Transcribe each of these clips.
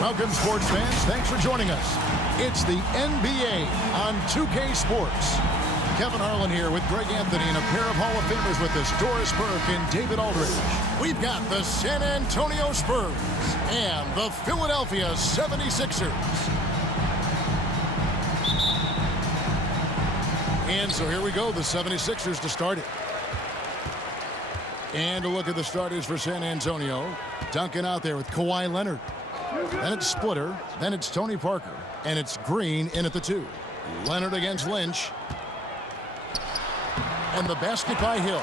Welcome, sports fans. Thanks for joining us. It's the NBA on 2K Sports. Kevin Harlan here with Greg Anthony and a pair of Hall of Famers with us, Doris Burke and David Aldridge. We've got the San Antonio Spurs and the Philadelphia 76ers. And so here we go, the 76ers to start it. And a look at the starters for San Antonio. Duncan out there with Kawhi Leonard. Then it's Splitter. Then it's Tony Parker. And it's Green in at the 2. Leonard against Lynch. And the basket by Hill.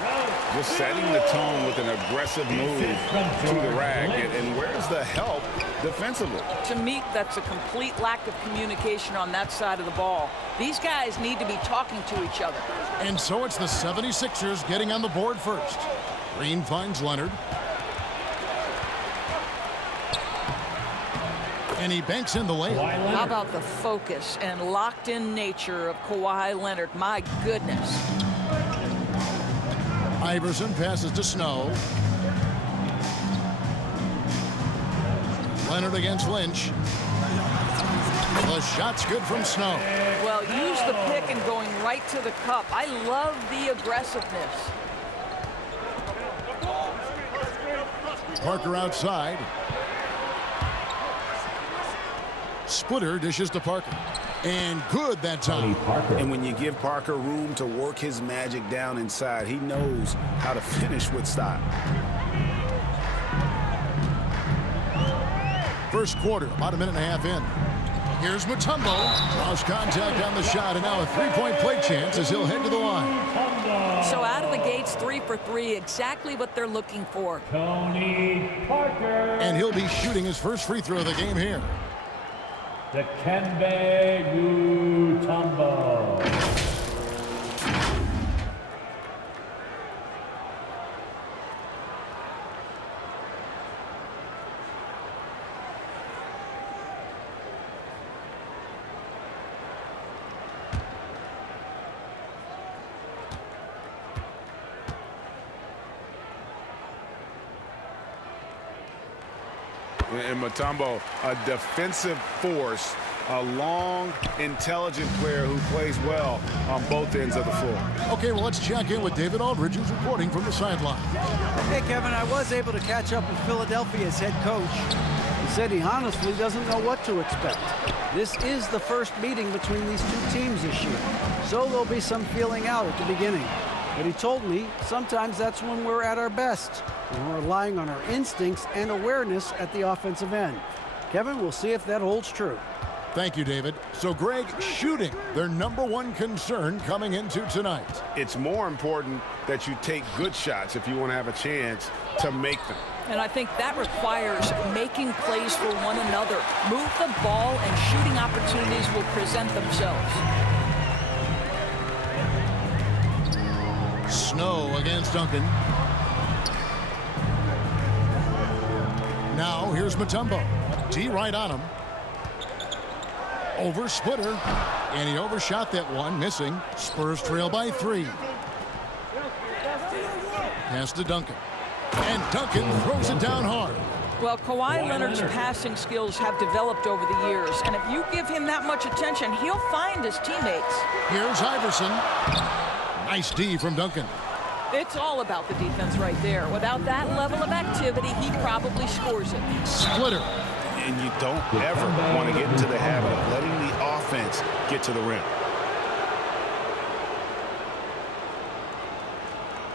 Just setting the tone with an aggressive move to the rack. And where's the help defensively? To me, that's a complete lack of communication on that side of the ball. These guys need to be talking to each other. And so it's the 76ers getting on the board first. Green finds Leonard. And he banks in the layup. How about the focus and locked-in nature of Kawhi Leonard? My goodness. Iverson passes to Snow. Leonard against Lynch. The shot's good from Snow. Well, use the pick and going right to the cup. I love the aggressiveness. Parker outside. Splitter dishes to Parker. And good that time. And when you give Parker room to work his magic down inside, he knows how to finish with style. First quarter, about a minute and a half in. Here's Mutombo. Draws contact on the shot, and now a three-point play chance as he'll head to the line. So out of the gates, 3 for 3, exactly what they're looking for. Tony Parker. And he'll be shooting his first free throw of the game here. Dikembe Mutombo. And Mutombo, a defensive force, a long, intelligent player who plays well on both ends of the floor. Okay, well, let's check in with David Aldridge, who's reporting from the sideline. Hey, Kevin, I was able to catch up with Philadelphia's head coach. He said he honestly doesn't know what to expect. This is the first meeting between these two teams this year, so there'll be some feeling out at the beginning. But he told me sometimes that's when we're at our best, when we're relying on our instincts and awareness at the offensive end. Kevin, we'll see if that holds true. Thank you, David. So, Greg, shooting, their #1 concern coming into tonight. It's more important that you take good shots if you want to have a chance to make them. And I think that requires making plays for one another. Move the ball and shooting opportunities will present themselves. Snow against Duncan. Now, here's Mutombo. T right on him. Over Splitter. And he overshot that one, missing. Spurs trail by 3. Pass to Duncan. And Duncan throws it down hard. Well, Kawhi Leonard's passing skills have developed over the years, and if you give him that much attention, he'll find his teammates. Here's Iverson. Nice D from Duncan. It's all about the defense right there. Without that level of activity, he probably scores it. Splitter. And you don't ever want to get into the habit of letting the offense get to the rim.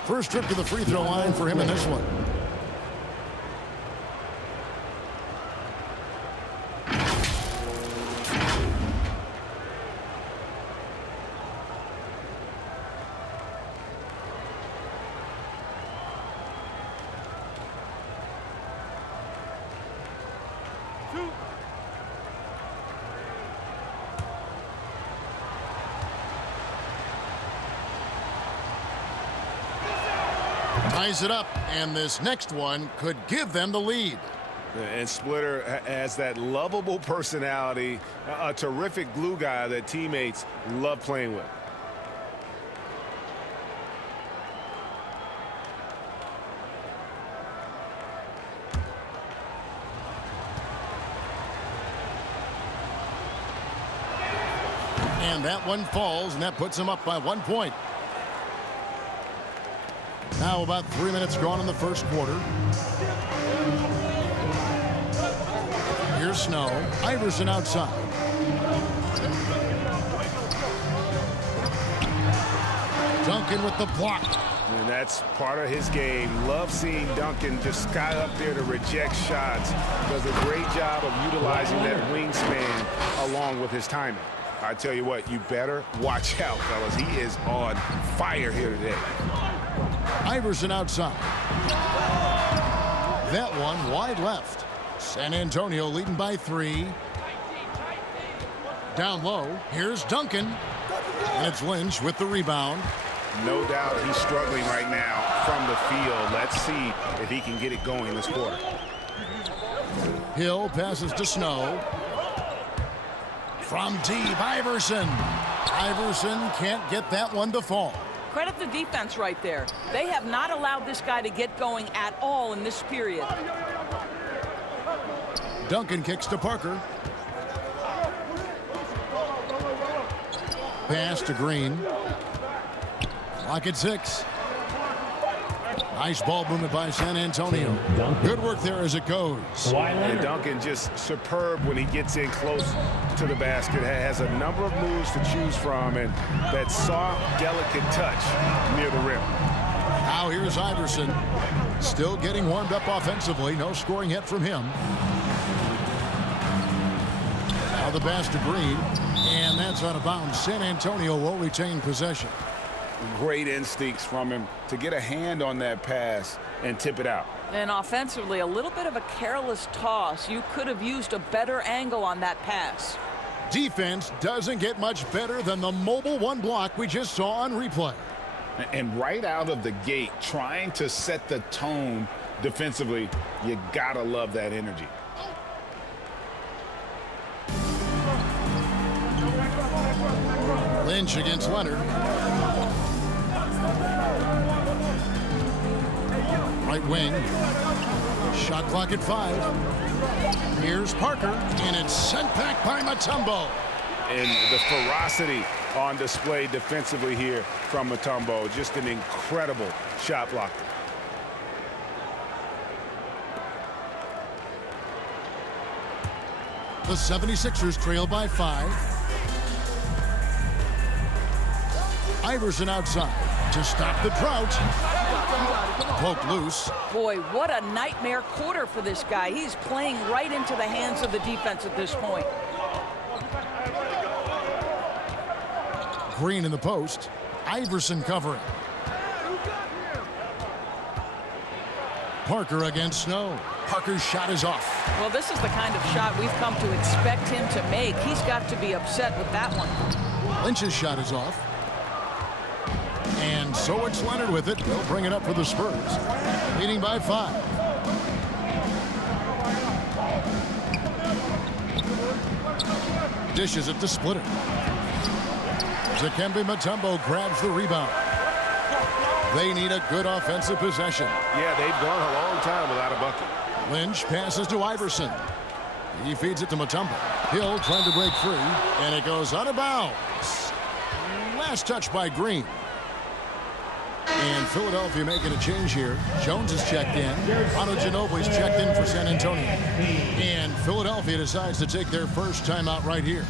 First trip to the free throw line for him in this one. Ties it up, and this next one could give them the lead. And Splitter has that lovable personality, a terrific glue guy that teammates love playing with. And that one falls, and that puts him up by 1 point. Now about 3 minutes gone in the first quarter. Here's Snow. Iverson outside. Duncan with the block. And that's part of his game. Love seeing Duncan just sky up there to reject shots. Does a great job of utilizing that wingspan along with his timing. I tell you what, you better watch out, fellas. He is on fire here today. Iverson outside. That one wide left. San Antonio leading by 3. Down low. Here's Duncan. And it's Lynch with the rebound. No doubt he's struggling right now from the field. Let's see if he can get it going this quarter. Hill passes to Snow. From deep, Iverson. Iverson can't get that one to fall. Credit the defense right there. They have not allowed this guy to get going at all in this period. Duncan kicks to Parker. Pass to Green. Clock at 6. Nice ball movement by San Antonio. Good work there as it goes. And Duncan just superb when he gets in close to the basket. Has a number of moves to choose from, and that soft, delicate touch near the rim. Now here's Iverson. Still getting warmed up offensively. No scoring yet from him. Now the pass to Green. And that's out of bounds. San Antonio will retain possession. Great instincts from him to get a hand on that pass and tip it out. And offensively, a little bit of a careless toss. You could have used a better angle on that pass. Defense doesn't get much better than the mobile one block we just saw on replay. And right out of the gate, trying to set the tone defensively, you gotta love that energy. Lynch against Leonard. Right wing. Shot clock at 5. Here's Parker, and it's sent back by Mutombo. And the ferocity on display defensively here from Mutombo. Just an incredible shot blocker. The 76ers trail by 5. Iverson outside to stop the drought. Poked loose. Boy, what a nightmare quarter for this guy. He's playing right into the hands of the defense at this point. Green in the post. Iverson covering. Parker against Snow. Parker's shot is off. Well, this is the kind of shot we've come to expect him to make. He's got to be upset with that one. Lynch's shot is off. And so it's Leonard with it. They'll bring it up for the Spurs. Leading by 5. Dishes it to Splitter. Dikembe Mutombo grabs the rebound. They need a good offensive possession. Yeah, they've gone a long time without a bucket. Lynch passes to Iverson. He feeds it to Mutombo. Hill trying to break free, and it goes out of bounds. Last touch by Green. And Philadelphia making a change here. Jones is checked in. Otto Ginobili's checked in for San Antonio. And Philadelphia decides to take their first timeout right here.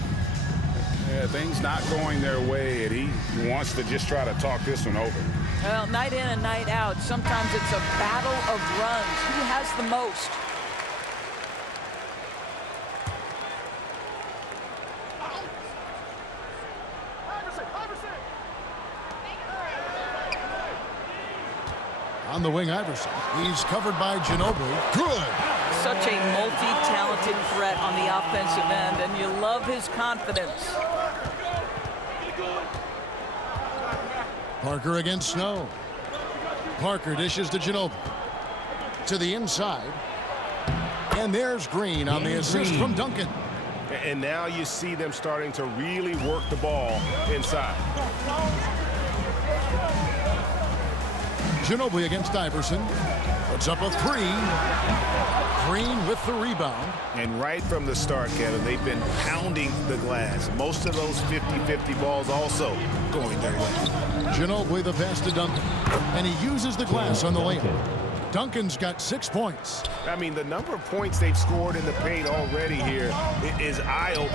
Yeah, things not going their way, and he wants to just try to talk this one over. Well, night in and night out, sometimes it's a battle of runs. Who has the most? On the wing, Iverson. He's covered by Ginobili. Good. Such a multi-talented threat on the offensive end, and you love his confidence. Parker against Snow. Parker dishes to Ginobili. To the inside. And there's Green on the assist from Duncan. And now you see them starting to really work the ball inside. Ginobili against Iverson. Puts up a 3. Green with the rebound. And right from the start, Kevin, they've been pounding the glass. Most of those 50-50 balls also going their way. Ginobili the pass to Duncan. And he uses the glass on the layup. Duncan's got 6 points. I mean, the number of points they've scored in the paint already here is eye-opening.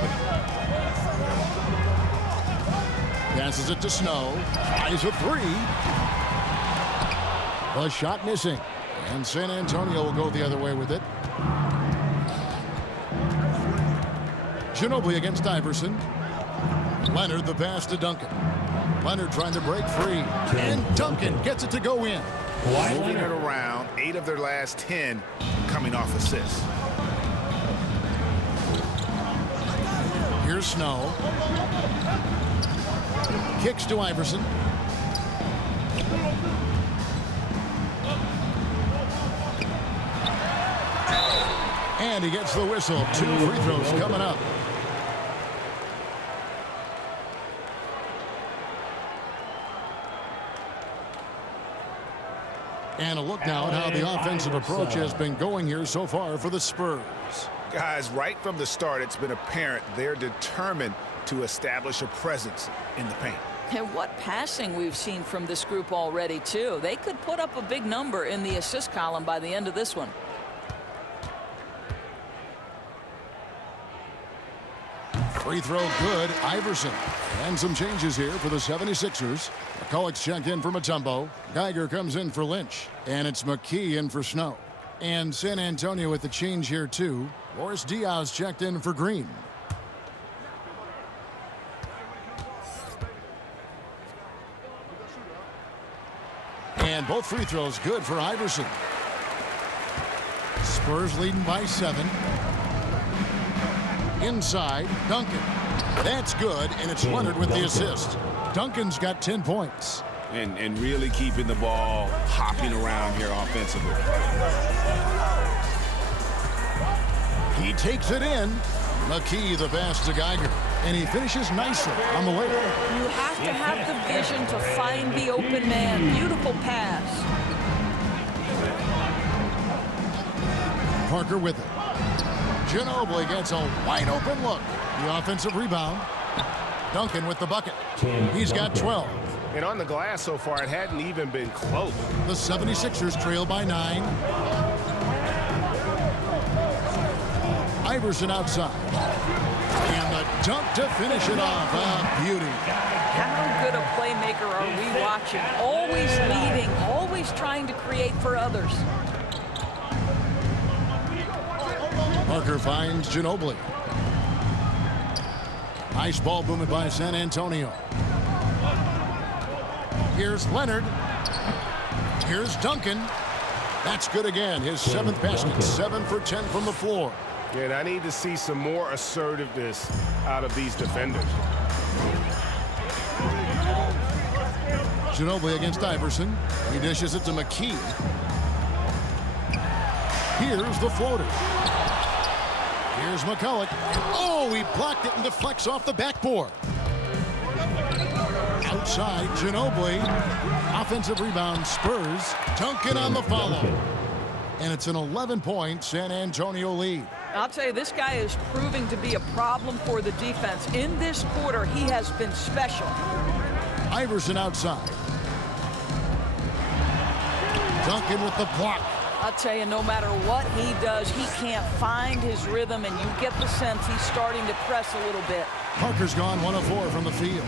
Passes it to Snow. Tries a three. The shot missing. And San Antonio will go the other way with it. Ginobili against Iverson. Leonard the pass to Duncan. Leonard trying to break free. And Duncan gets it to go in. Moving it around. 8 of their last 10 coming off assists. Here's Snow. Kicks to Iverson. And he gets the whistle. 2 free throws coming up. And a look now at how the offensive approach has been going here so far for the Spurs. Guys, right from the start, it's been apparent they're determined to establish a presence in the paint. And what passing we've seen from this group already, too. They could put up a big number in the assist column by the end of this one. Free throw good. Iverson. And some changes here for the 76ers. McCulloch's checked in for Mutombo. Geiger comes in for Lynch. And it's McKee in for Snow. And San Antonio with the change here, too. Boris Diaz checked in for Green. And both free throws good for Iverson. Spurs leading by 7. Inside, Duncan. That's good, and it's Leonard with the assist. Duncan's got 10 points. And really keeping the ball hopping around here offensively. He takes it in. McKee the pass to Geiger. And he finishes nicely on the layup. You have to have the vision to find the open man. Beautiful pass. Parker with it. Ginobili gets a wide open look. The offensive rebound. Duncan with the bucket. He's got 12. And on the glass so far, it hadn't even been close. The 76ers trail by 9. Iverson outside. And the dunk to finish it off. A beauty. How good a playmaker are we watching? Always leading, always trying to create for others. Parker finds Ginobili. Nice ball movement by San Antonio. Here's Leonard. Here's Duncan. That's good again. His 7th basket. 7 for 10 from the floor. And I need to see some more assertiveness out of these defenders. Ginobili against Iverson. He dishes it to McKee. Here's the floater. Here's McCulloch. Oh, he blocked it and deflects off the backboard. Outside, Ginobili. Offensive rebound, Spurs. Duncan on the follow. And it's an 11-point San Antonio lead. I'll tell you, this guy is proving to be a problem for the defense. In this quarter, he has been special. Iverson outside. Duncan with the block. I'll tell you, no matter what he does, he can't find his rhythm, and you get the sense he's starting to press a little bit. Parker's gone 1 of 4 from the field.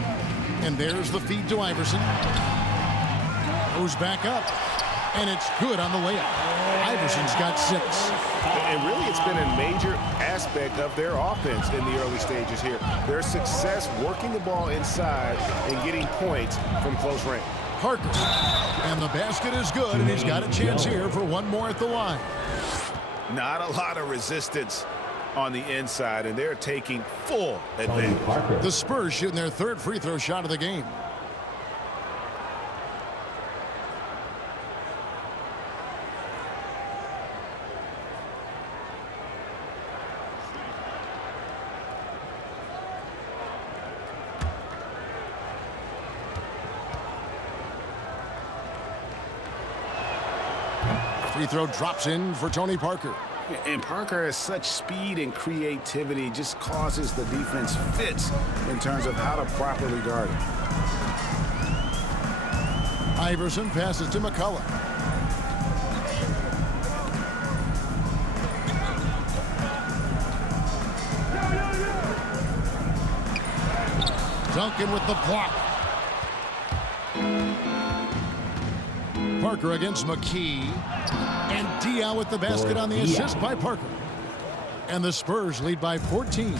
And there's the feed to Iverson. Goes back up. And it's good on the layup. Iverson's got 6. And really, it's been a major aspect of their offense in the early stages here. Their success working the ball inside and getting points from close range. Parker. And the basket is good, and he's got a chance here for one more at the line. Not a lot of resistance on the inside, and they're taking full advantage. The Spurs shooting their 3rd free throw shot of the game. Free throw drops in for Tony Parker. And Parker has such speed and creativity, just causes the defense fits in terms of how to properly guard it. Iverson passes to McCullough. Duncan with the block. Parker against McKee. And Diaw with the basket on the assist by Parker. And the Spurs lead by 14.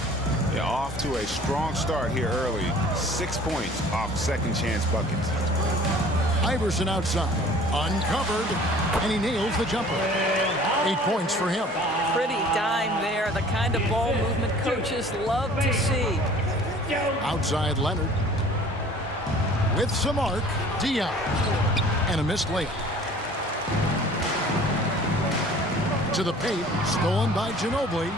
Yeah, off to a strong start here early. 6 points off second chance buckets. Iverson outside. Uncovered. And he nails the jumper. 8 points for him. Pretty dime there. The kind of ball movement coaches love to see. Outside Leonard. With some arc. Diaw. And a missed layup. To the paint, stolen by Ginobili.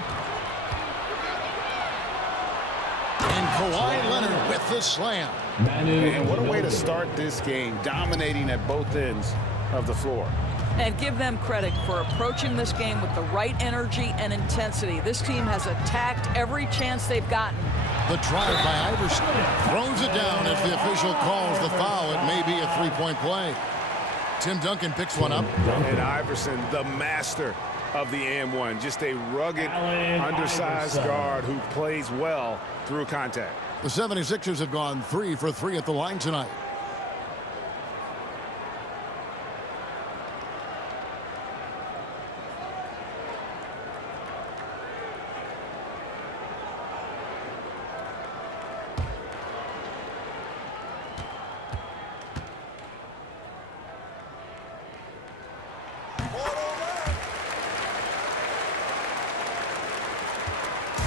And Kawhi Leonard with the slam. And what a way to start this game, dominating at both ends of the floor. And give them credit for approaching this game with the right energy and intensity. This team has attacked every chance they've gotten. The drive by Iverson. Throws it down as the official calls the foul. It may be a three-point play. Tim Duncan picks one up. And Iverson, the master of the and-one. Just a rugged, undersized guard who plays well through contact. The 76ers have gone 3 for 3 at the line tonight.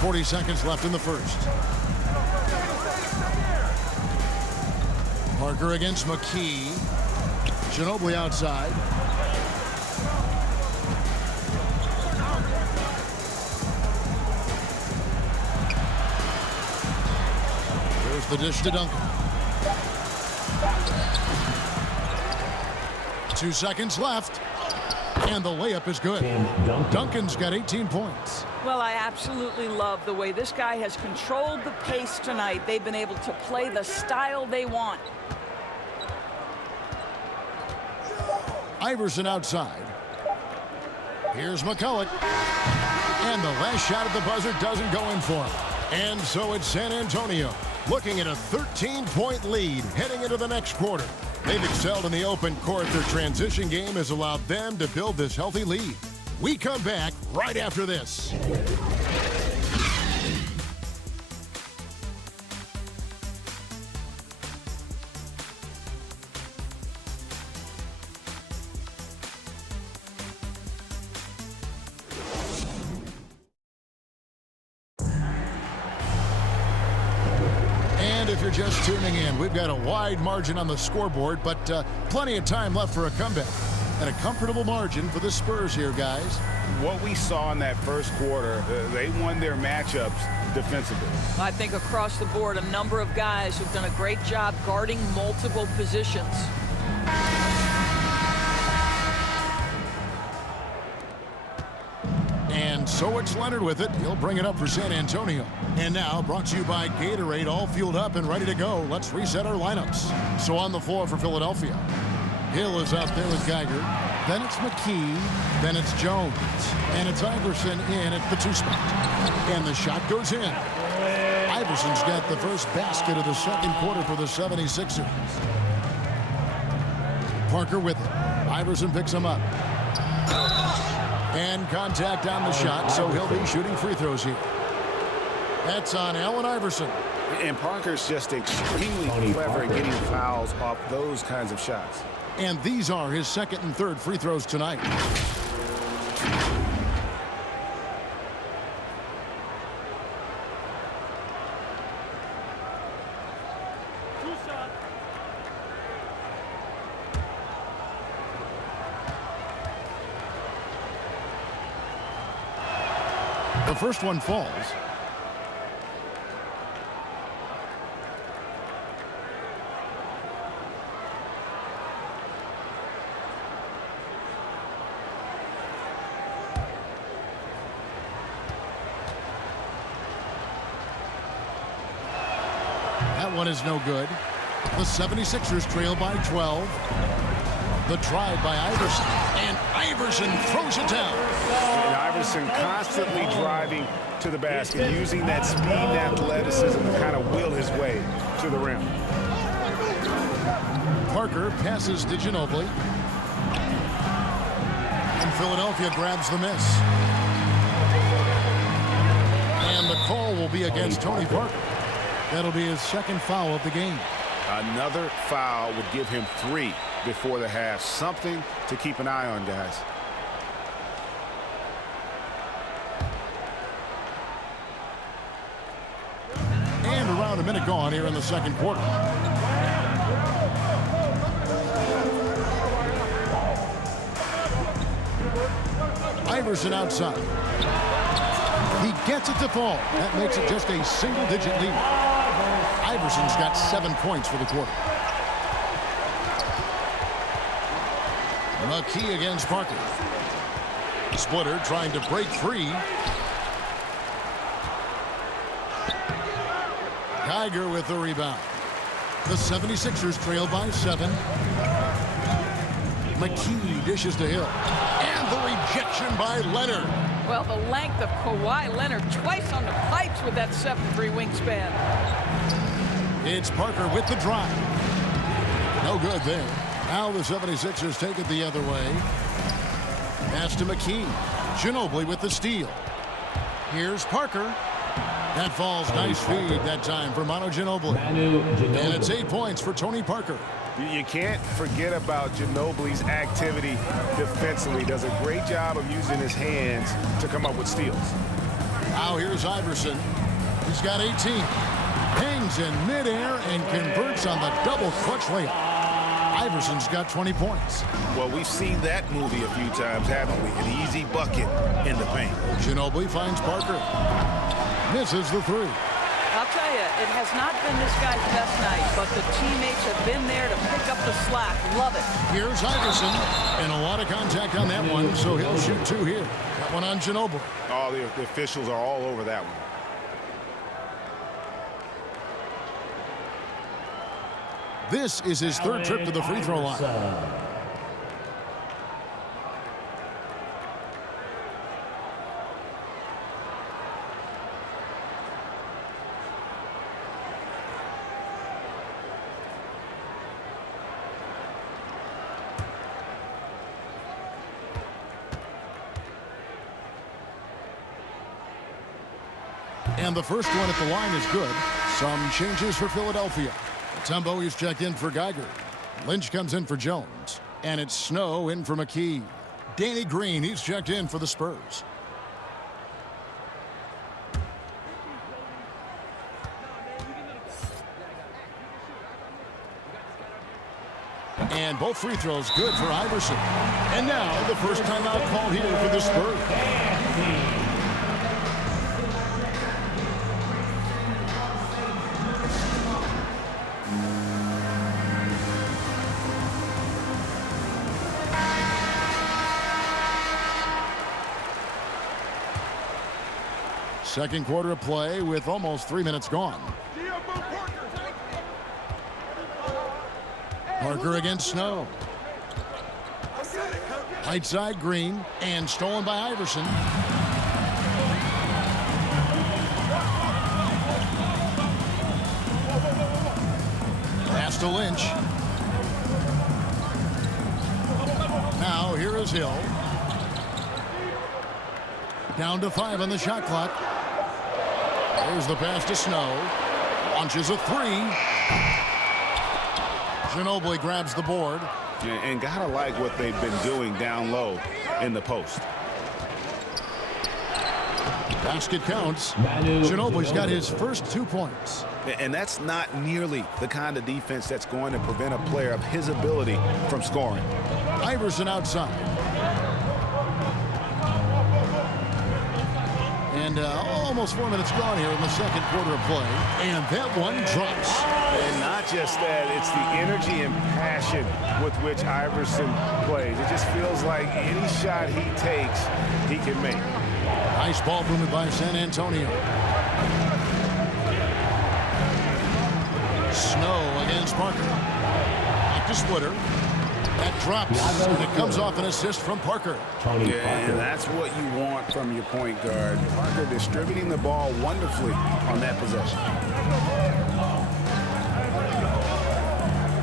.40 seconds left in the first. Parker against McKee. Ginobili outside. There's the dish to Duncan. 2 seconds left. And the layup is good. Duncan's got 18 points. Well, I absolutely love the way this guy has controlled the pace tonight. They've been able to play the style they want. Iverson outside. Here's McCullough. And the last shot at the buzzer doesn't go in for him. And so it's San Antonio looking at a 13-point lead heading into the next quarter. They've excelled in the open court. Their transition game has allowed them to build this healthy lead. We come back right after this. And if you're just tuning in, we've got a wide margin on the scoreboard, but plenty of time left for a comeback. And a comfortable margin for the Spurs here, guys. What we saw in that first quarter, they won their matchups defensively. I think across the board, a number of guys who've done a great job guarding multiple positions. And so it's Leonard with it. He'll bring it up for San Antonio. And now, brought to you by Gatorade, all fueled up and ready to go. Let's reset our lineups. So on the floor for Philadelphia, Hill is out there with Geiger. Then it's McKee. Then it's Jones. And it's Iverson in at the 2 spot. And the shot goes in. Iverson's got the first basket of the second quarter for the 76ers. Parker with it. Iverson picks him up. And contact on the shot, so he'll be shooting free throws here. That's on Allen Iverson. And Parker's just extremely clever at getting fouls off those kinds of shots. And these are his second and third free throws tonight. The first one falls. That one is no good. The 76ers trail by 12. The drive by Iverson. And Iverson throws it down. And Iverson constantly driving to the basket, using that speed and athleticism to kind of will his way to the rim. Parker passes to Ginobili. And Philadelphia grabs the miss. And the call will be against Tony Parker. That'll be his second foul of the game. Another foul would give him 3 before the half. Something to keep an eye on, guys. And around a minute gone here in the second quarter. Iverson outside. He gets it to fall. That makes it just a single-digit lead. Iverson's got 7 points for the quarter. McKee against Parker. Splitter trying to break free. Geiger with the rebound. The 76ers trail by 7. McKee dishes to Hill. And the rejection by Leonard. Well, the length of Kawhi Leonard twice on the pipes with that 7'3" wingspan. It's Parker with the drive. No good there. Now the 76ers take it the other way. Pass to McKee. Ginobili with the steal. Here's Parker. That falls. Nice feed that time for Manu Ginobili. And it's 8 points for Tony Parker. You can't forget about Ginobili's activity defensively. He does a great job of using his hands to come up with steals. Now here's Iverson. He's got 18. Hangs in midair and converts on the double clutch layup. Iverson's got 20 points. Well, we've seen that movie a few times, haven't we? An easy bucket in the paint. Ginobili finds Parker. Misses the 3. I'll tell you, it has not been this guy's best night, but the teammates have been there to pick up the slack. Love it. Here's Iverson, and a lot of contact on that one, so he'll shoot 2 here. That one on Ginobili. Oh, the officials are all over that one. This is his 3rd trip to the free throw line. And the first one at the line is good. Some changes for Philadelphia. Tumbo is checked in for Geiger. Lynch comes in for Jones. And it's Snow in for McKee. Danny Green, he's checked in for the Spurs. And both free throws good for Iverson. And now the first timeout called here for the Spurs. Second quarter of play with almost 3 minutes gone. Parker against Snow. Right side Green and stolen by Iverson. Pass to Lynch. Now here is Hill. Down to 5 on the shot clock. There's the pass to Snow. Launches a 3. Ginobili grabs the board. And gotta like what they've been doing down low in the post. Basket counts. Ginobili's got his first 2 points. And that's not nearly the kind of defense that's going to prevent a player of his ability from scoring. Iverson outside. And almost 4 minutes gone here in the second quarter of play. And that one drops. And not just that, it's the energy and passion with which Iverson plays. It just feels like any shot he takes, he can make. Nice ball movement by San Antonio. Snow against Parker. Back to Splitter. That drops, and it comes off an assist from Parker. Tony Yeah, Parker. and that's what you want from your point guard. Parker distributing the ball wonderfully on that possession.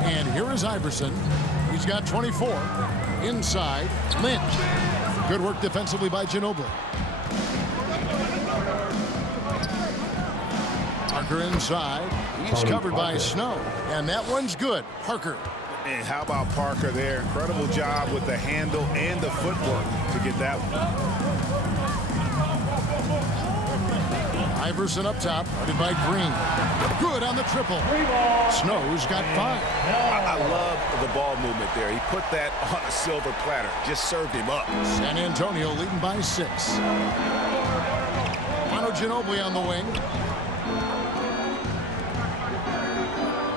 And here is Iverson. He's got 24. Inside, Lynch. Good work defensively by Ginobili. Parker inside. He's Tony covered by Parker. Snow. And that one's good. Parker. And how about Parker there? Incredible job with the handle and the footwork to get that one. Iverson up top, guarded by Green. Good on the triple. Snow's got 5. I love the ball movement there. He put that on a silver platter. Just served him up. San Antonio leading by 6. Manu Ginobili on the wing.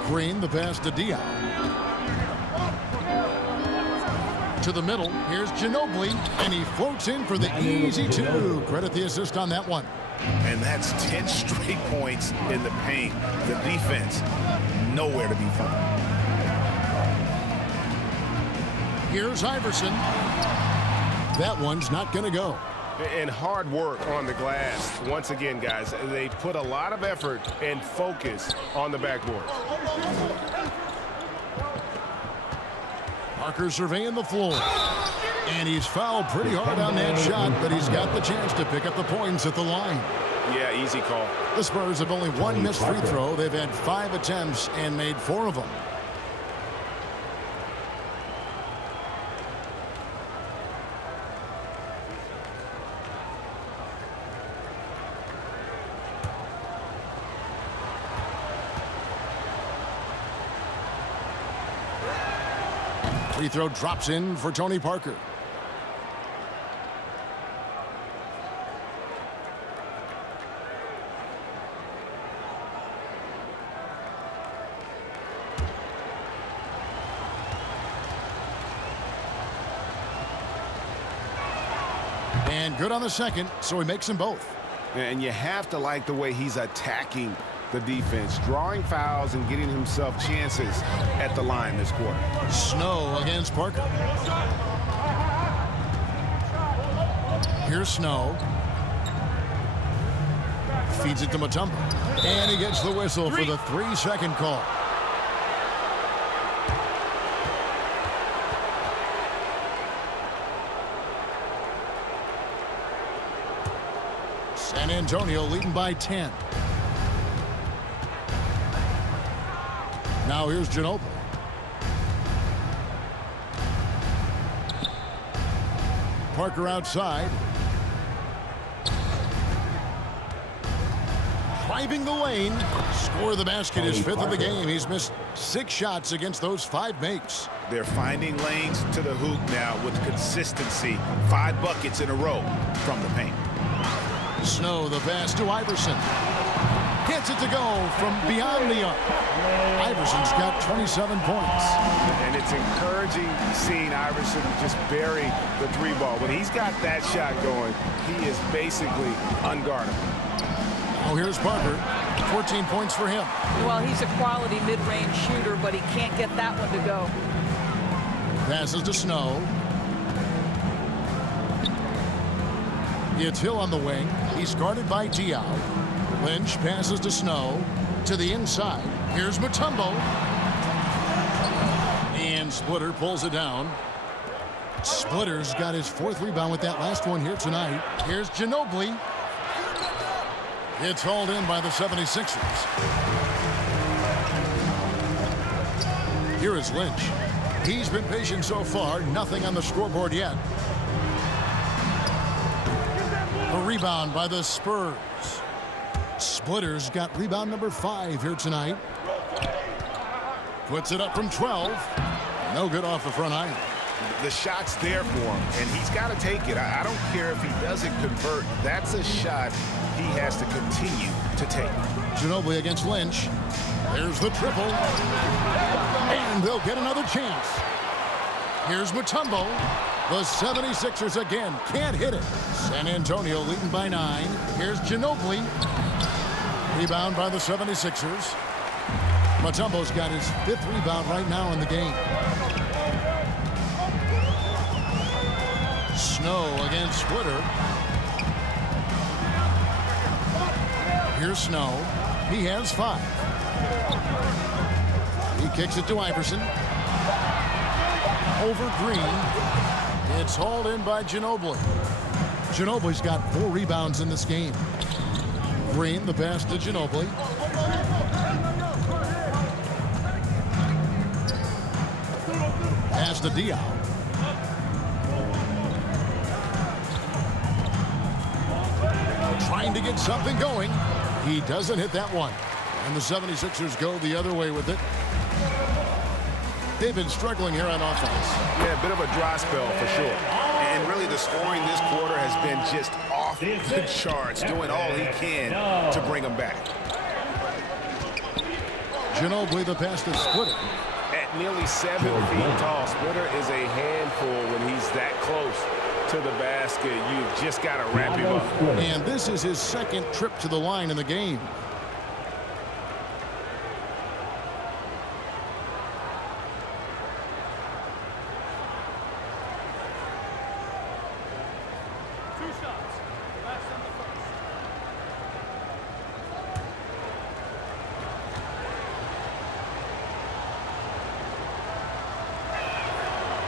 Green, the pass to Dion. To the middle, here's Ginobili, and he floats in for the easy 2. Credit the assist on that one. And that's 10 straight points in the paint. The defense, nowhere to be found. Here's Iverson. That one's not going to go. And hard work on the glass. Once again, guys, they put a lot of effort and focus on the backboard. Parker surveying the floor. And he's fouled pretty hard on that shot, but he's got the chance to pick up the points at the line. Yeah, easy call. The Spurs have only 1 missed free throw. They've had 5 attempts and made 4 of them. Free throw drops in for Tony Parker. And good on the second, so he makes them both. And you have to like the way he's attacking the defense, drawing fouls and getting himself chances at the line this quarter. Snow against Parker. Here's Snow. Feeds it to Mutombo. And he gets the whistle for the 3-second call. San Antonio leading by 10. Now here's Ginobili. Parker outside. Driving the lane. Score the basket, his 5th of the game. He's missed 6 shots against those 5 makes. They're finding lanes to the hoop now with consistency. 5 buckets in a row from the paint. Snow, the pass to Iverson. Gets it to go from beyond the arc. Iverson's got 27 points. And it's encouraging seeing Iverson just bury the 3-ball. When he's got that shot going, he is basically unguardable. Oh, here's Parker. 14 points for him. Well, he's a quality mid-range shooter, but he can't get that one to go. Passes to Snow. It's Hill on the wing. He's guarded by Diaw. Lynch passes to Snow. To the inside. Here's Mutombo. And Splitter pulls it down. Splitter's got his 4th rebound with that last one here tonight. Here's Ginobili. It's hauled in by the 76ers. Here is Lynch. He's been patient so far. Nothing on the scoreboard yet. A rebound by the Spurs. Splitter's got rebound number 5 here tonight. Puts it up from 12. No good off the front iron. The shot's there for him, and he's got to take it. I don't care if he doesn't convert. That's a shot he has to continue to take. Ginobili against Lynch. There's the triple. And they'll get another chance. Here's Mutombo. The 76ers again can't hit it. San Antonio leading by 9. Here's Ginobili. Rebound by the 76ers. Mutombo's got his 5th rebound right now in the game. Snow against Splitter. Here's Snow. He has 5. He kicks it to Iverson. Over Green. It's hauled in by Ginobili. Ginobili's got 4 rebounds in this game. Green, the pass to Ginobili. Pass to Diaw. Trying to get something going. He doesn't hit that one. And the 76ers go the other way with it. They've been struggling here on offense. Yeah, a bit of a dry spell for sure. And really the scoring this quarter has been just off the charts, doing all he can to bring them back. Ginobili, the pass to Splitter. At nearly 7 feet tall, Splitter is a handful when he's that close to the basket. You've just got to wrap him up. And this is his 2nd trip to the line in the game.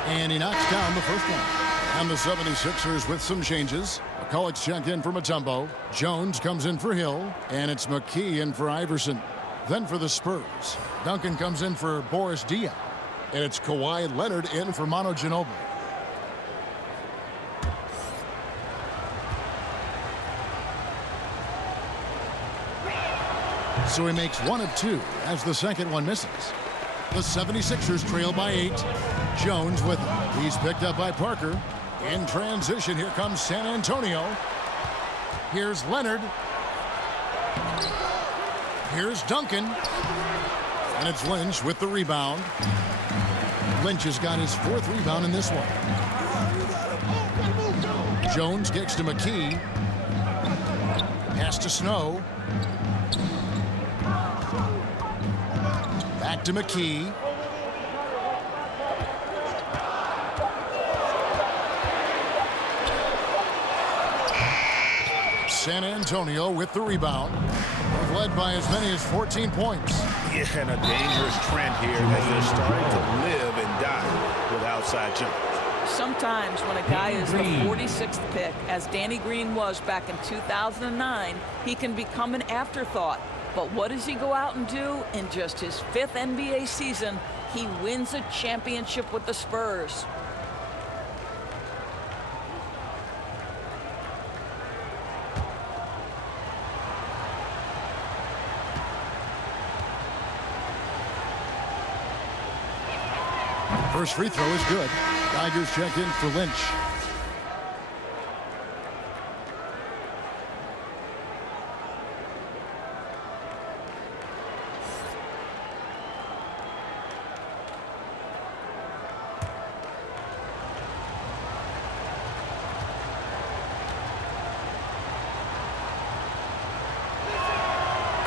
And he knocks down the first one. And the 76ers with some changes. McCulloch's checked in for Mutombo. Jones comes in for Hill. And it's McKee in for Iverson. Then for the Spurs, Duncan comes in for Boris Diaw. And it's Kawhi Leonard in for Manu Ginobili. So he makes 1 of 2 as the second one misses. The 76ers trail by 8. Jones with him. He's picked up by Parker. In transition, here comes San Antonio. Here's Leonard. Here's Duncan. And it's Lynch with the rebound. Lynch has got his 4th rebound in this one. Jones kicks to McKee. Pass to Snow. Back to McKee. San Antonio with the rebound. They've led by as many as 14 points. Yeah, and a dangerous trend here as they're starting to live and die with outside jumpers. Sometimes when a guy is the 46th pick, as Danny Green was back in 2009, he can become an afterthought. But what does he go out and do? In just his 5th NBA season, he wins a championship with the Spurs. First free throw is good. Tigers check in for Lynch.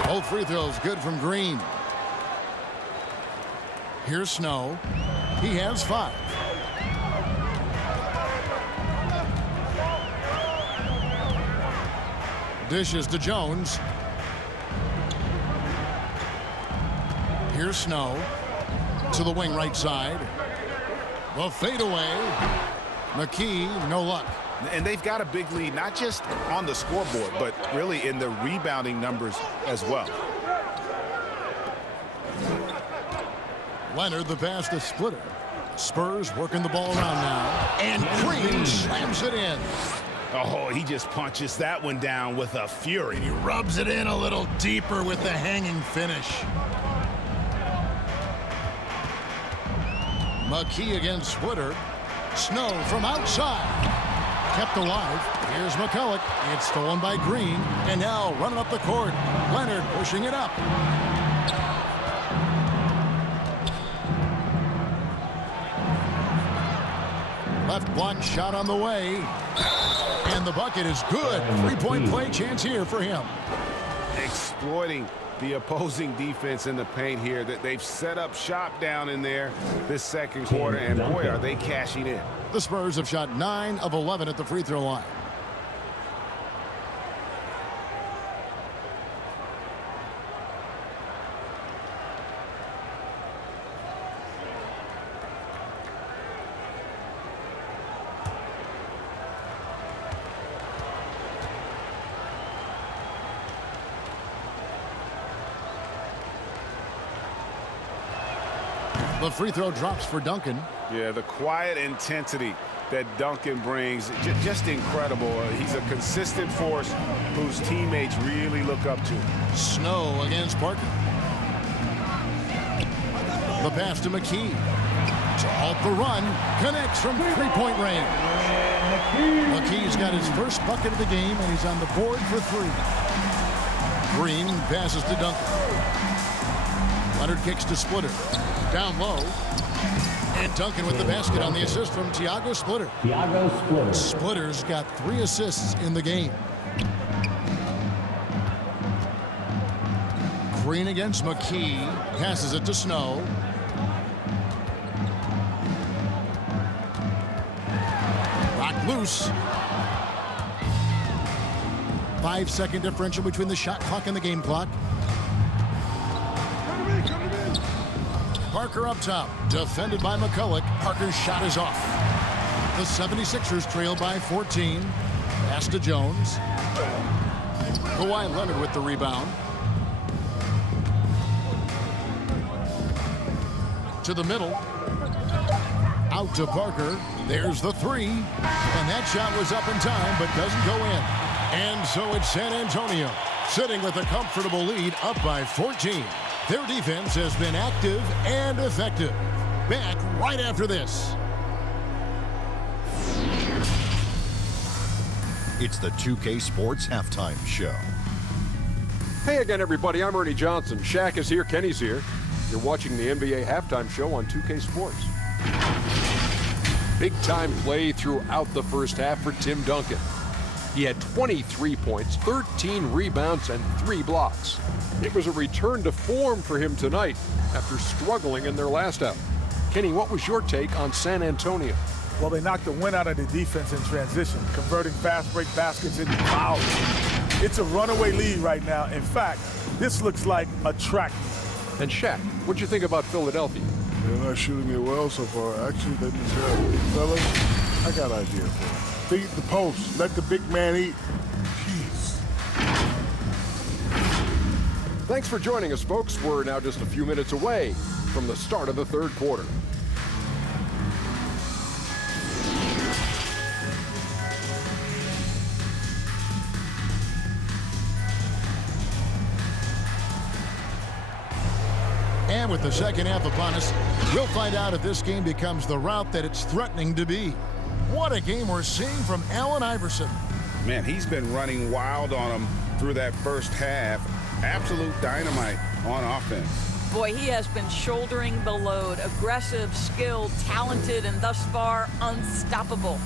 Both free throws good from Green. Here's Snow. He has 5. Dishes to Jones. Here's Snow. To the wing right side. The fadeaway. McKee, no luck. And they've got a big lead, not just on the scoreboard, but really in the rebounding numbers as well. Leonard, the pass to Splitter. Spurs working the ball around now. And Green slams it in. Oh, he just punches that one down with a fury. He rubs it in a little deeper with the hanging finish. McKee against Splitter. Snow from outside. Kept alive. Here's McCulloch. It's stolen by Green. And now running up the court. Leonard pushing it up. Left block shot on the way. And the bucket is good. 3-point play chance here for him. Exploiting the opposing defense in the paint here. That they've set up shop down in there this second quarter, and boy, are they cashing in. The Spurs have shot 9 of 11 at the free throw line. The free throw drops for Duncan. Yeah, the quiet intensity that Duncan brings, just incredible. He's a consistent force whose teammates really look up to. Snow against Parker. The pass to McKee. To halt the run. Connects from three-point range. McKee's got his first bucket of the game, and he's on the board for 3. Green passes to Duncan. Leonard kicks to Splitter. Down low. And Duncan with the basket on the assist from Thiago Splitter. Thiago Splitter. Splitter's got 3 assists in the game. Green against McKee. Passes it to Snow. Rock loose. 5-second differential between the shot clock and the game clock. Parker up top, defended by McCulloch. Parker's shot is off. The 76ers trail by 14. Pass to Jones. Kawhi Leonard with the rebound. To the middle. Out to Parker. There's the 3. And that shot was up in time, but doesn't go in. And so it's San Antonio, sitting with a comfortable lead, up by 14. Their defense has been active and effective. Back right after this. It's the 2K Sports Halftime Show. Hey again, everybody. I'm Ernie Johnson. Shaq is here. Kenny's here. You're watching the NBA Halftime Show on 2K Sports. Big-time play throughout the first half for Tim Duncan. He had 23 points, 13 rebounds, and 3 blocks. It was a return to form for him tonight after struggling in their last out. Kenny, what was your take on San Antonio? Well, they knocked the wind out of the defense in transition, converting fast break baskets into fouls. It's a runaway lead right now. In fact, this looks like a track meet. And Shaq, what'd you think about Philadelphia? They're not shooting it well so far. Actually, they've been terrible. Fellas, I got an idea for you. Feed the post. Let the big man eat. Peace. Thanks for joining us, folks. We're now just a few minutes away from the start of the third quarter. And with the second half upon us, we'll find out if this game becomes the route that it's threatening to be. What a game we're seeing from Allen Iverson. Man, he's been running wild on them through that first half. Absolute dynamite on offense. Boy, he has been shouldering the load. Aggressive, skilled, talented, and thus far unstoppable.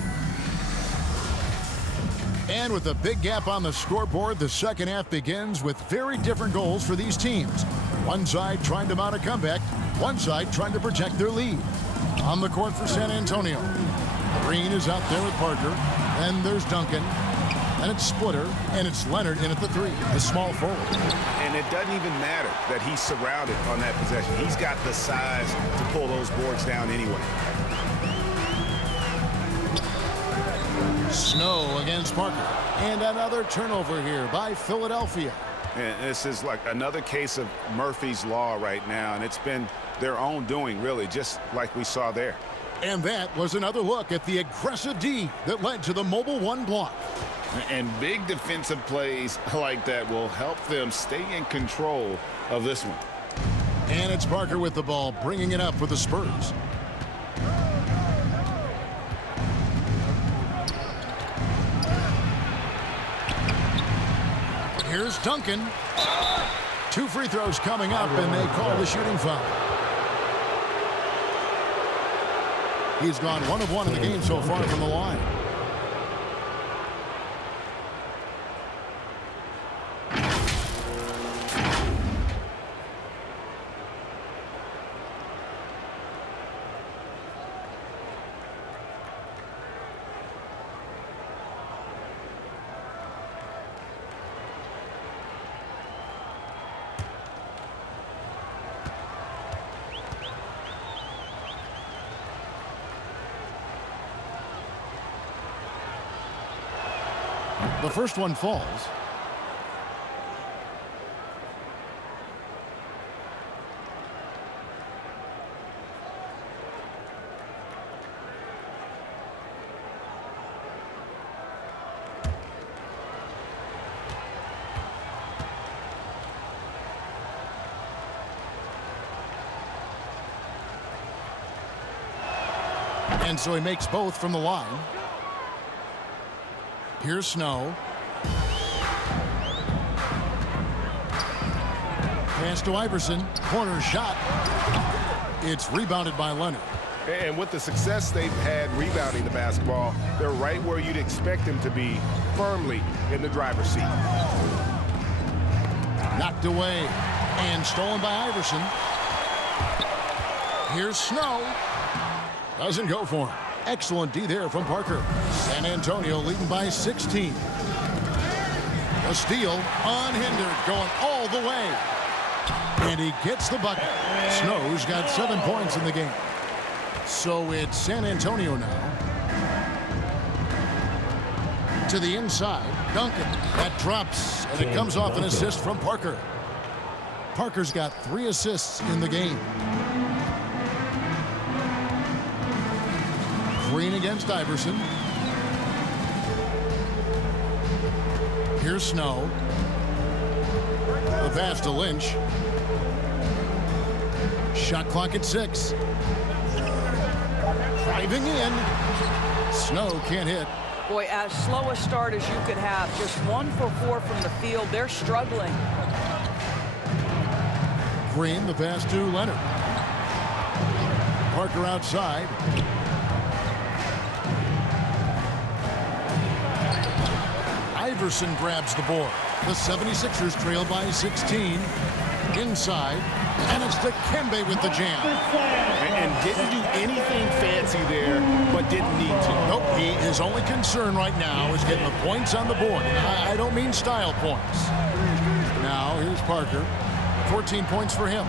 And with a big gap on the scoreboard, the second half begins with very different goals for these teams. One side trying to mount a comeback, one side trying to protect their lead. On the court for San Antonio, Green is out there with Parker. Then there's Duncan. And it's Splitter, and it's Leonard in at the 3, the small forward. And it doesn't even matter that he's surrounded on that possession. He's got the size to pull those boards down anyway. Snow against Parker. And another turnover here by Philadelphia. And this is like another case of Murphy's Law right now, and it's been their own doing, really, just like we saw there. And that was another look at the aggressive D that led to the mobile 1 block. And big defensive plays like that will help them stay in control of this one. And it's Parker with the ball, bringing it up for the Spurs. Here's Duncan. 2 free throws coming up, and they call the shooting foul. He's gone 1 of 1 in the game so far from the line. The first one falls. And so he makes both from the line. Here's Snow. Pass to Iverson. Corner shot. It's rebounded by Leonard. And with the success they've had rebounding the basketball, they're right where you'd expect them to be, firmly in the driver's seat. Knocked away and stolen by Iverson. Here's Snow. Doesn't go for him. Excellent D there from Parker. San Antonio leading by 16. A steal, unhindered, going all the way. And he gets the bucket. Snow's got 7 points in the game. So it's San Antonio now. To the inside, Duncan. That drops, and it comes off an assist from Parker. Parker's got 3 assists in the game. Green against Iverson. Here's Snow. The pass to Lynch. Shot clock at 6. Driving in. Snow can't hit. Boy, as slow a start as you could have. Just 1 for 4 from the field. They're struggling. Green, the pass to Leonard. Parker outside. Iverson grabs the board. The 76ers trail by 16. Inside. And it's Dikembe with the jam. And didn't do anything fancy there, but didn't need to. Nope, his only concern right now is getting the points on the board. I don't mean style points. Now, here's Parker. 14 points for him.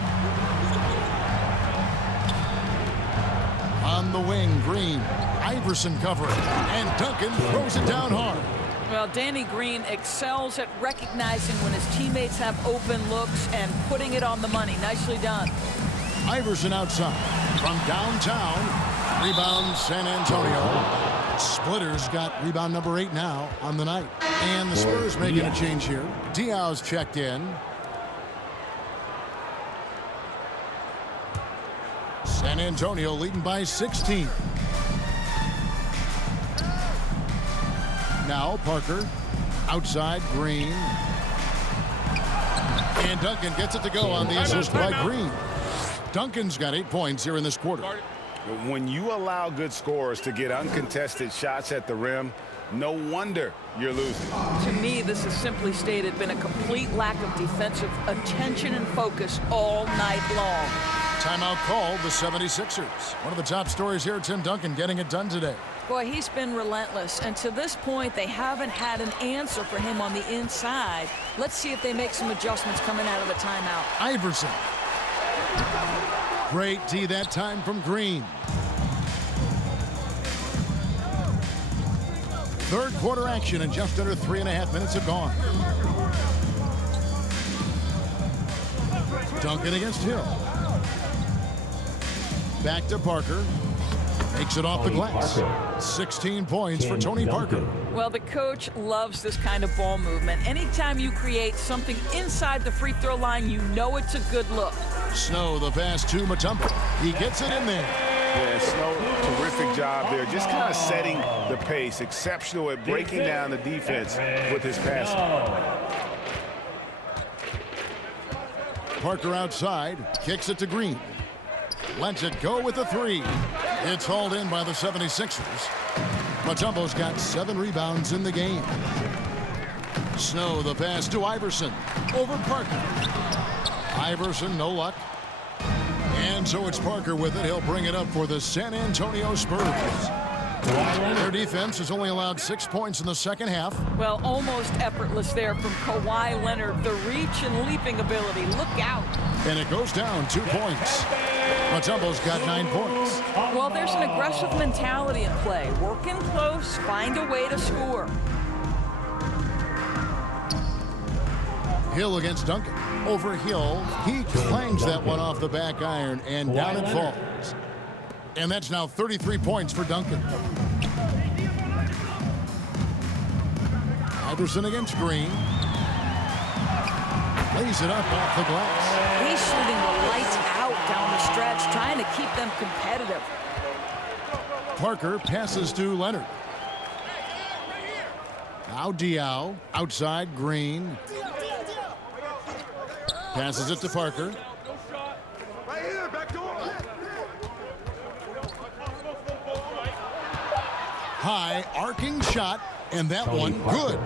On the wing, Green. Iverson covering. And Duncan throws it down hard. Well, Danny Green excels at recognizing when his teammates have open looks and putting it on the money. Nicely done. Iverson outside from downtown. Rebound San Antonio. Splitter's got rebound number 8 now on the night. And the Spurs making a change here. Diaw's checked in. San Antonio leading by 16. Now Parker outside, Green. And Duncan gets it to go on the assist by Green. Duncan's got 8 points here in this quarter. When you allow good scorers to get uncontested shots at the rim, no wonder you're losing. To me, this has simply stated been a complete lack of defensive attention and focus all night long. Timeout called the 76ers. One of the top stories here, Tim Duncan getting it done today. Boy, he's been relentless, and to this point, they haven't had an answer for him on the inside. Let's see if they make some adjustments coming out of the timeout. Iverson. Great D that time from Green. Third quarter action, and just under 3.5 minutes have gone. Duncan against Hill. Back to Parker. Makes it off the glass. 16 points for Tony Parker. Well, the coach loves this kind of ball movement. Anytime you create something inside the free throw line, you know it's a good look. Snow, the pass to Mutombo. He gets it in there. Yeah, Snow, terrific job there. Just kind of setting the pace. Exceptional at breaking down the defense with his passing. Parker outside. Kicks it to Green. Lets it go with a 3. It's hauled in by the 76ers. Mutombo's got 7 rebounds in the game. Snow, the pass to Iverson. Over Parker. Iverson, no luck. And so it's Parker with it. He'll bring it up for the San Antonio Spurs. Their defense has only allowed 6 points in the second half. Well, almost effortless there from Kawhi Leonard. The reach and leaping ability. Look out. And it goes down 2 points. Mutombo's got 9 points. Well, there's an aggressive mentality in play. Working close, find a way to score. Hill against Duncan. Over Hill. He clangs that one off the back iron, and down it falls. And that's now 33 points for Duncan. Iverson against Green. Lays it up off the glass. He's shooting the lights out down the stretch, trying to keep them competitive. Parker passes to Leonard. Now Diaw. Outside, Green. Passes it to Parker. High, arcing shot, and that one good.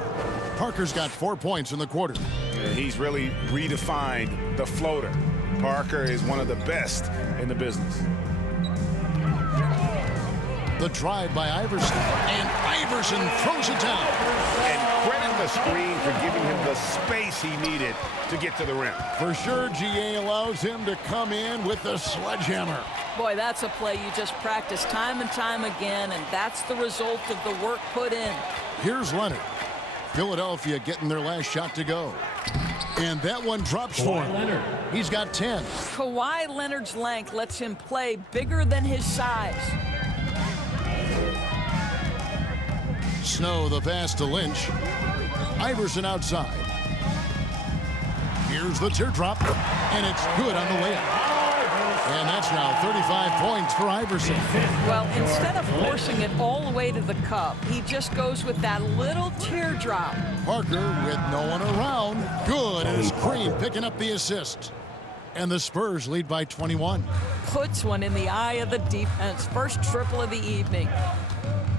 Parker's got 4 points in the quarter. And he's really redefined the floater. Parker is one of the best in the business. The drive by Iverson, and Iverson throws it down. And credit the screen for giving him the space he needed to get to the rim. For sure, GA allows him to come in with the sledgehammer. Boy, that's a play you just practice time and time again, and that's the result of the work put in. Here's Leonard. Philadelphia getting their last shot to go. And that one drops for him. He's got 10. Kawhi Leonard's length lets him play bigger than his size. Snow the pass to Lynch. Iverson outside. Here's the teardrop, and it's good on the layup. And that's now 35 points for Iverson. Well, instead of forcing it all the way to the cup, he just goes with that little teardrop. Parker with no one around. Good, and it's Green picking up the assist. And the Spurs lead by 21. Puts one in the eye of the defense. First triple of the evening.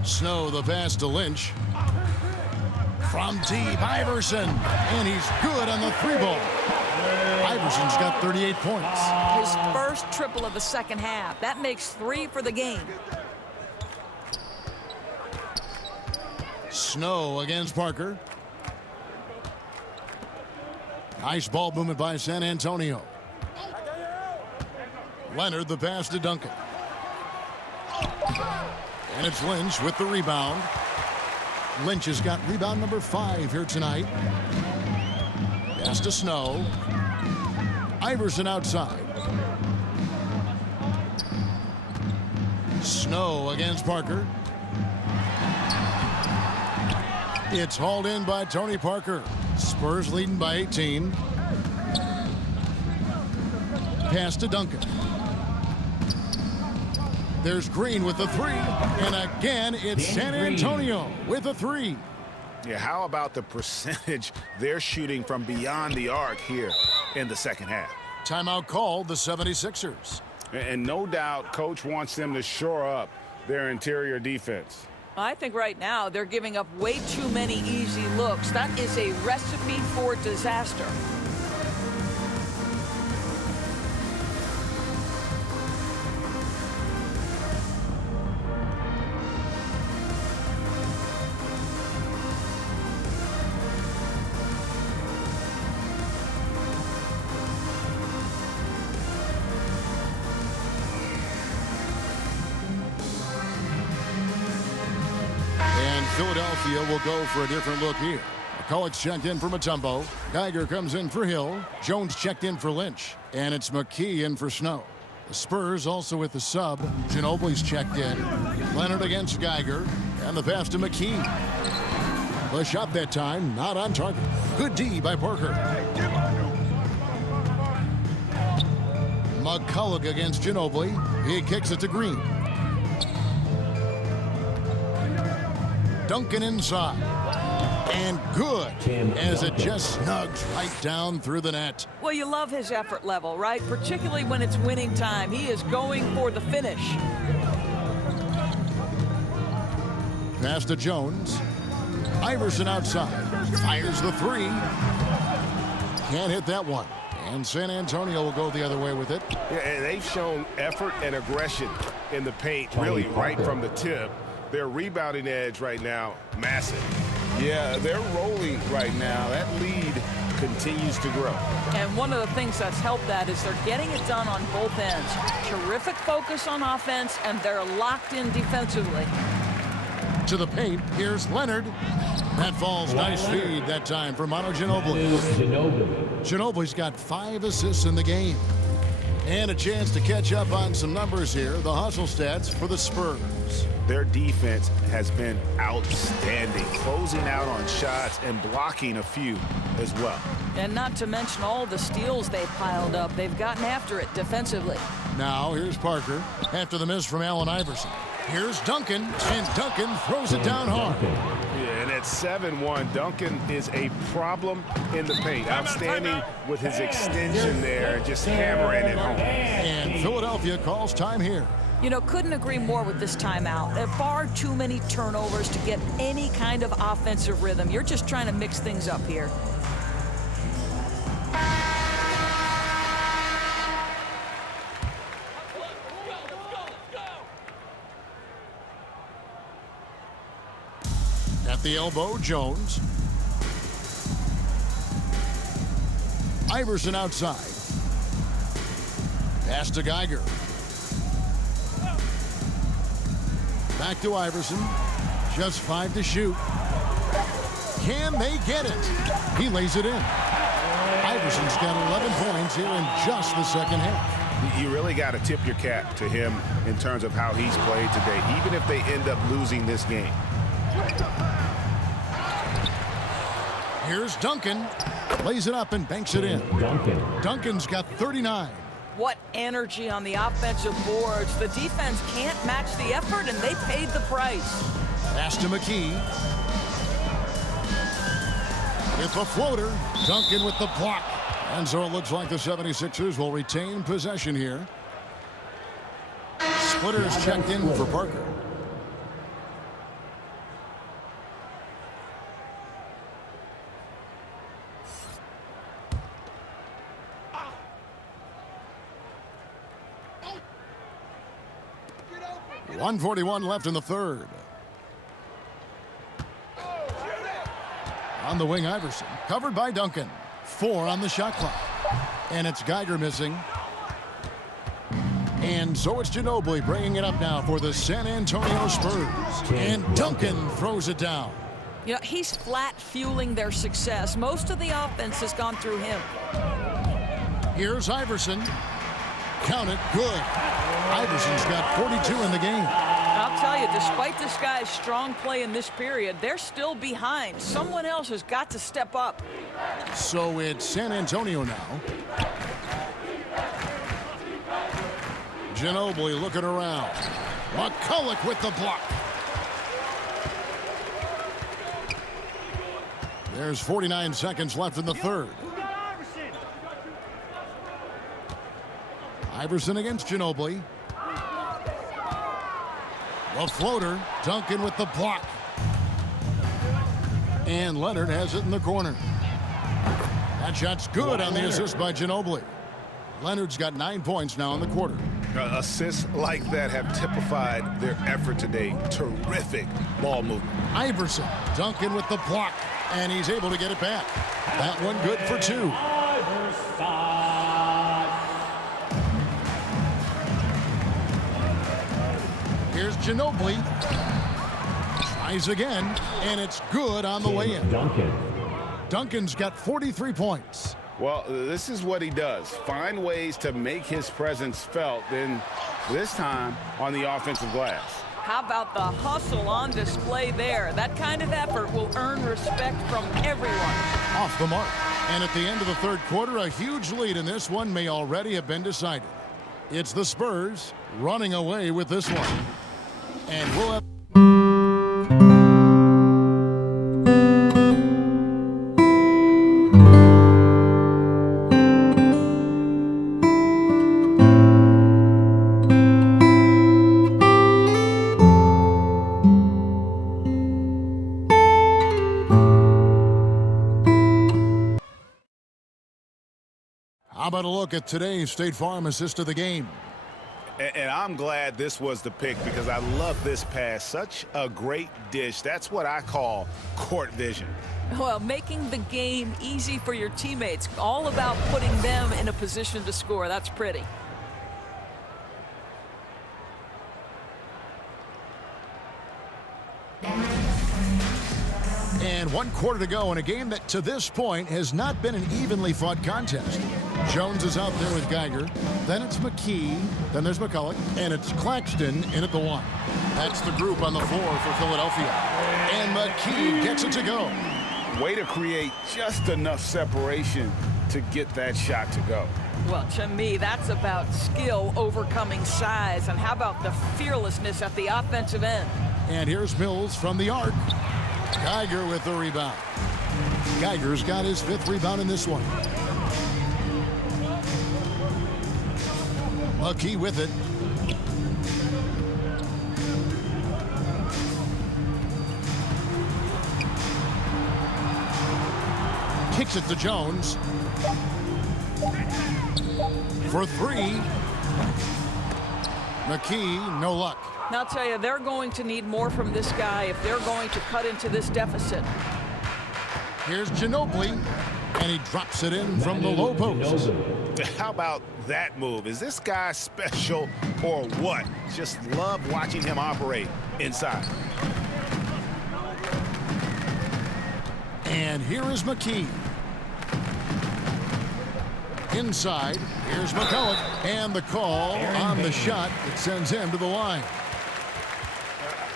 Snow the pass to Lynch. From deep, Iverson. And he's good on the three ball. Iverson's got 38 points. His first triple of the second half. That makes 3 for the game. Snow against Parker. Nice ball movement by San Antonio. Leonard the pass to Duncan. And it's Lynch with the rebound. Lynch has got rebound number 5 here tonight. Pass to Snow. Iverson outside. Snow against Parker. It's hauled in by Tony Parker. Spurs leading by 18. Pass to Duncan. There's Green with the 3. And again, it's San Antonio with a 3. Yeah, how about the percentage they're shooting from beyond the arc here in the second half? Timeout called the 76ers. And no doubt Coach wants them to shore up their interior defense. I think right now they're giving up way too many easy looks. That is a recipe for disaster. Philadelphia will go for a different look here. McCulloch's checked in for Mutombo. Geiger comes in for Hill. Jones checked in for Lynch. And it's McKee in for Snow. The Spurs also with the sub. Ginobili's checked in. Leonard against Geiger. And the pass to McKee. The shot that time, not on target. Good D by Parker. McCulloch against Ginobili. He kicks it to Green. Duncan inside. And good as it just snugs right down through the net. Well, you love his effort level, right? Particularly when it's winning time. He is going for the finish. Pass to Jones. Iverson outside. Fires the 3. Can't hit that one. And San Antonio will go the other way with it. Yeah, and they've shown effort and aggression in the paint, really right from the tip. Their rebounding edge right now, massive. Yeah, they're rolling right now. That lead continues to grow. And one of the things that's helped that is they're getting it done on both ends. Terrific focus on offense, and they're locked in defensively. To the paint, here's Leonard. That falls. Nice feed that time for Manu Ginobili. Ginobili's got 5 assists in the game. And a chance to catch up on some numbers here. The hustle stats for the Spurs. Their defense has been outstanding, closing out on shots and blocking a few as well. And not to mention all the steals they piled up. They've gotten after it defensively. Now here's Parker after the miss from Allen Iverson. Here's Duncan, and Duncan throws it down hard. Yeah, and at 7-1, Duncan is a problem in the paint. Outstanding with his extension there, just hammering it home. And Philadelphia calls time here. You know, couldn't agree more with this timeout. There are far too many turnovers to get any kind of offensive rhythm. You're just trying to mix things up here. At the elbow, Jones. Iverson outside. Pass to Geiger. Back to Iverson. Just 5 to shoot. Can they get it? He lays it in. Iverson's got 11 points here in just the second half. You really got to tip your cap to him in terms of how he's played today, even if they end up losing this game. Here's Duncan. Lays it up and banks it in. Duncan's got 39. What energy on the offensive boards. The defense can't match the effort, and they paid the price. Pass to McKee. It's a floater. Duncan with the block. And so it looks like the 76ers will retain possession here. Splitters checked in for Parker. .141 left in the third. On the wing, Iverson. Covered by Duncan. 4 on the shot clock. And it's Geiger missing. And so it's Ginobili bringing it up now for the San Antonio Spurs. And Duncan throws it down. You know, he's flat fueling their success. Most of the offense has gone through him. Here's Iverson. Count it. Good. Iverson's got 42 in the game. I'll tell you, despite this guy's strong play in this period, they're still behind. Someone else has got to step up. So it's San Antonio now. Ginobili looking around. McCulloch with the block. There's 49 seconds left in the third. Iverson against Ginobili. The floater. Duncan with the block. And Leonard has it in the corner. That shot's good on the assist by Ginobili. Leonard's got 9 points now in the quarter. Assists like that have typified their effort today. Terrific ball movement. Iverson. Duncan with the block. And he's able to get it back. That one good for 2. Here's Ginobili. Tries again, and it's good on the way in. Duncan's got 43 points. Well, this is what he does. Find ways to make his presence felt, then this time on the offensive glass. How about the hustle on display there? That kind of effort will earn respect from everyone. Off the mark. And at the end of the third quarter, a huge lead in this one may already have been decided. It's the Spurs running away with this one. And we'll have... How about a look at today's State Farm assist of the game? And I'm glad this was the pick because I love this pass. Such a great dish. That's what I call court vision. Well, making the game easy for your teammates. All about putting them in a position to score. That's pretty. And And 1 quarter to go in a game that to this point has not been an evenly fought contest. Jones is out there with Geiger. Then it's McKee. Then there's McCulloch. And it's Claxton in at the 1. That's the group on the floor for Philadelphia. And McKee gets it to go. Way to create just enough separation to get that shot to go. Well, to me, that's about skill overcoming size. And how about the fearlessness at the offensive end? And here's Mills from the arc. Geiger with the rebound. Geiger's got his 5th rebound in this one. McKee with it. Kicks it to Jones. For 3. McKee, no luck. Now, I'll tell you, they're going to need more from this guy if they're going to cut into this deficit. Here's Ginobili, and he drops it in from the low post. How about that move? Is this guy special or what? Just love watching him operate inside. And here is McKee. Inside, here's McCulloch, and the call on the shot that sends him to the line.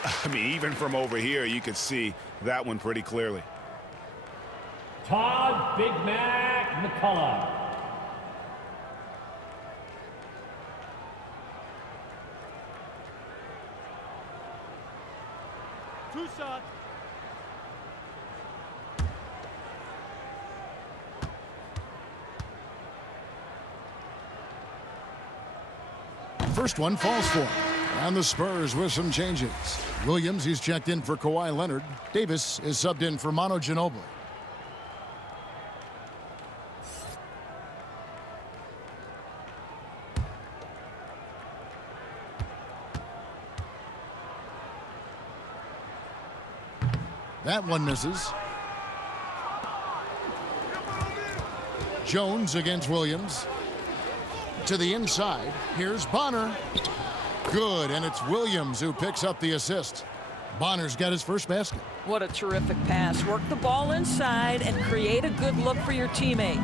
I mean, even from over here, you could see that one pretty clearly. Todd Big Mac McCullough. Two shots. First one falls for him. And the Spurs with some changes. Williams, he's checked in for Kawhi Leonard. Davis is subbed in for Manu Ginobili. That one misses. Jones against Williams. To the inside. Here's Bonner. Good, and it's Williams who picks up the assist. Bonner's got his first basket. What a terrific pass. Work the ball inside and create a good look for your teammate.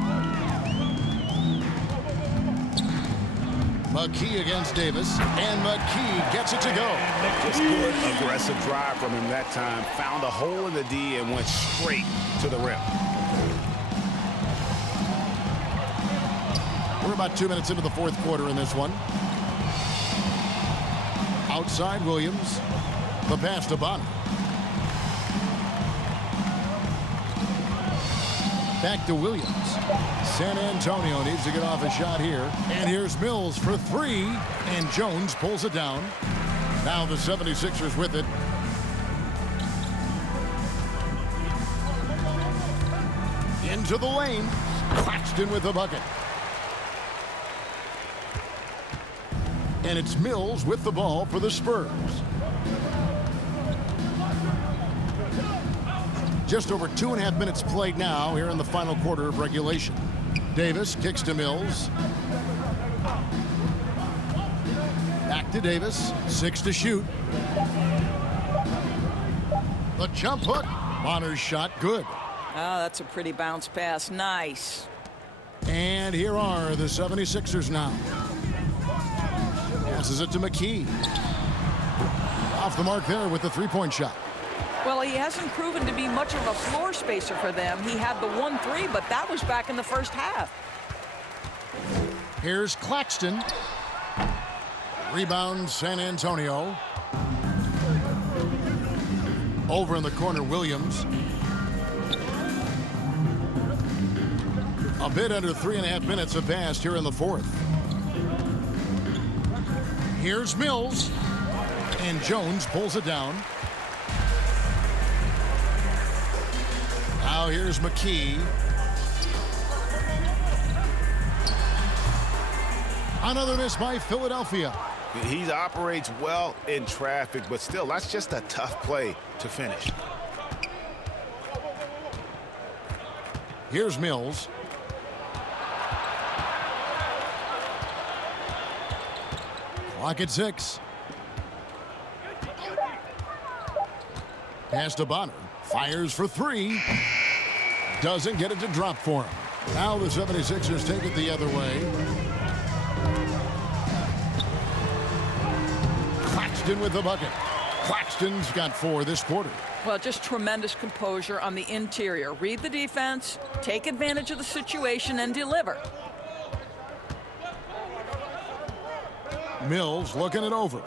McKee against Davis, and McKee gets it to go. Just good, aggressive drive from him that time. Found a hole in the D and went straight to the rim. We're about 2 minutes into the 4th quarter in this one. Outside Williams. The pass to Bonner. Back to Williams. San Antonio needs to get off a shot here. And here's Mills for 3. And Jones pulls it down. Now the 76ers with it. Into the lane. Claxton with the bucket. And it's Mills with the ball for the Spurs. Just over 2.5 minutes played now here in the final quarter of regulation. Davis kicks to Mills. Back to Davis. 6 to shoot. The jump hook. Bonner's shot good. Oh, that's a pretty bounce pass. Nice. And here are the 76ers now. Passes it to McKee. Off the mark there with the 3-point shot. Well, he hasn't proven to be much of a floor spacer for them. He had the 1-3, but that was back in the first half. Here's Claxton. Rebound San Antonio. Over in the corner, Williams. A bit under 3.5 minutes have passed here in the 4th. Here's Mills. And Jones pulls it down. Now here's McKee. Another miss by Philadelphia. He operates well in traffic, but still, that's just a tough play to finish. Here's Mills. Clock at 6. Pass to Bonner. Fires for three. Doesn't get it to drop for him. Now the 76ers take it the other way. Claxton with the bucket. Claxton's got 4 this quarter. Well, just tremendous composure on the interior. Read the defense, take advantage of the situation, and deliver. Mills looking it over.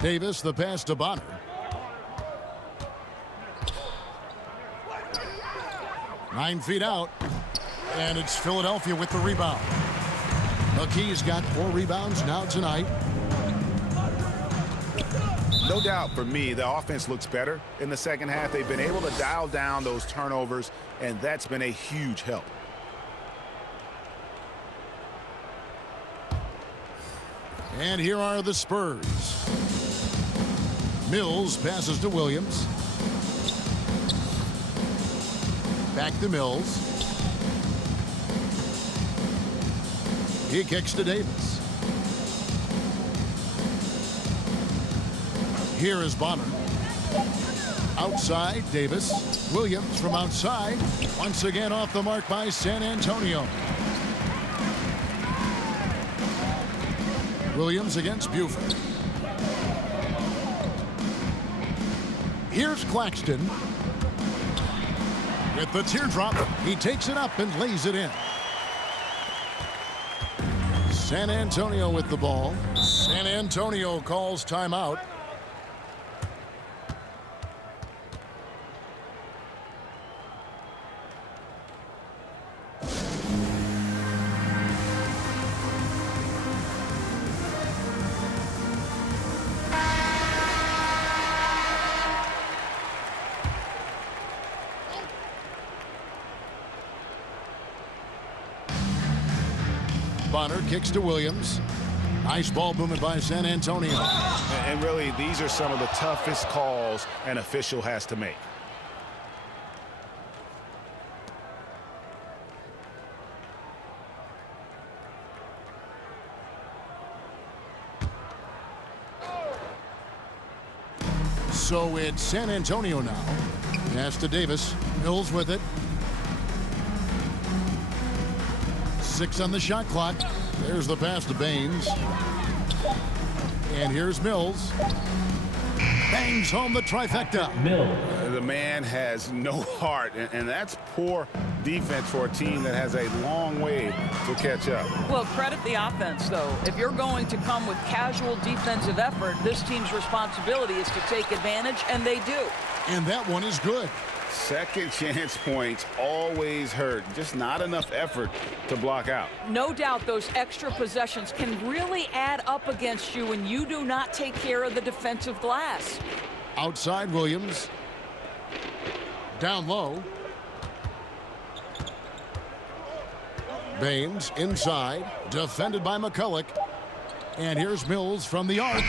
Davis, the pass to Bonner. Nine feet out, and it's Philadelphia with the rebound. McKee's got 4 rebounds now tonight. No doubt for me, the offense looks better in the second half. They've been able to dial down those turnovers, and that's been a huge help. And here are the Spurs. Mills passes to Williams. Back to Mills. He kicks to Davis. Here is Bonner. Outside, Davis. Williams from outside. Once again off the mark by San Antonio. Williams against Buford. Here's Claxton. With the teardrop, he takes it up and lays it in. San Antonio with the ball. San Antonio calls timeout. Bonner kicks to Williams. Nice ball movement by San Antonio. And really, these are some of the toughest calls an official has to make. So it's San Antonio now. Pass to Davis. Mills with it. 6 on the shot clock. There's the pass to Baines. And here's Mills. Bangs home the trifecta. Mills. The man has no heart, and that's poor defense for a team that has a long way to catch up. Well, credit the offense, though. If you're going to come with casual defensive effort, this team's responsibility is to take advantage, and they do. And that one is good. Second chance points always hurt. Just not enough effort to block out. No doubt those extra possessions can really add up against you when you do not take care of the defensive glass. Outside Williams. Down low. Baines inside. Defended by McCulloch. And here's Mills from the arc.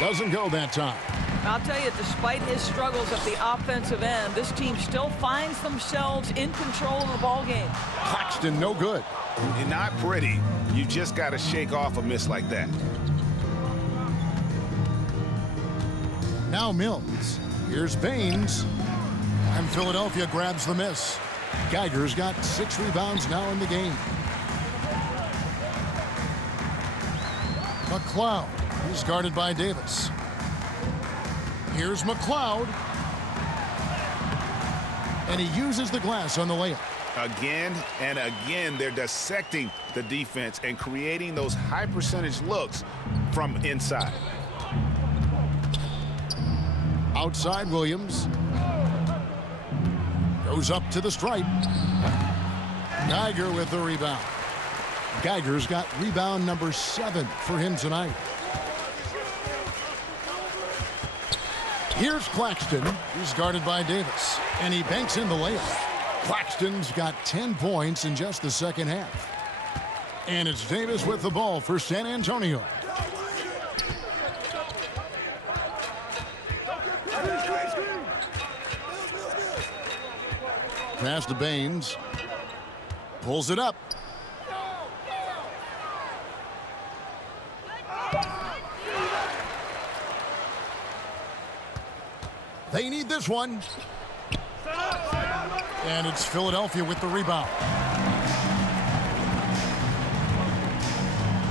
Doesn't go that time. I'll tell you, despite his struggles at the offensive end, this team still finds themselves in control of the ball game. Claxton, no good. You're not pretty. You just got to shake off a miss like that. Now Mills. Here's Baines. And Philadelphia grabs the miss. Geiger's got 6 rebounds now in the game. McLeod is guarded by Davis. Here's McLeod. And he uses the glass on the layup. Again and again, they're dissecting the defense and creating those high percentage looks from inside. Outside Williams. Goes up to the stripe. Geiger with the rebound. Geiger's got rebound number 7 for him tonight. Here's Claxton. He's guarded by Davis. And he banks in the layup. Claxton's got 10 points in just the second half. And it's Davis with the ball for San Antonio. Pass to Baines. Pulls it up. They need this one. And it's Philadelphia with the rebound.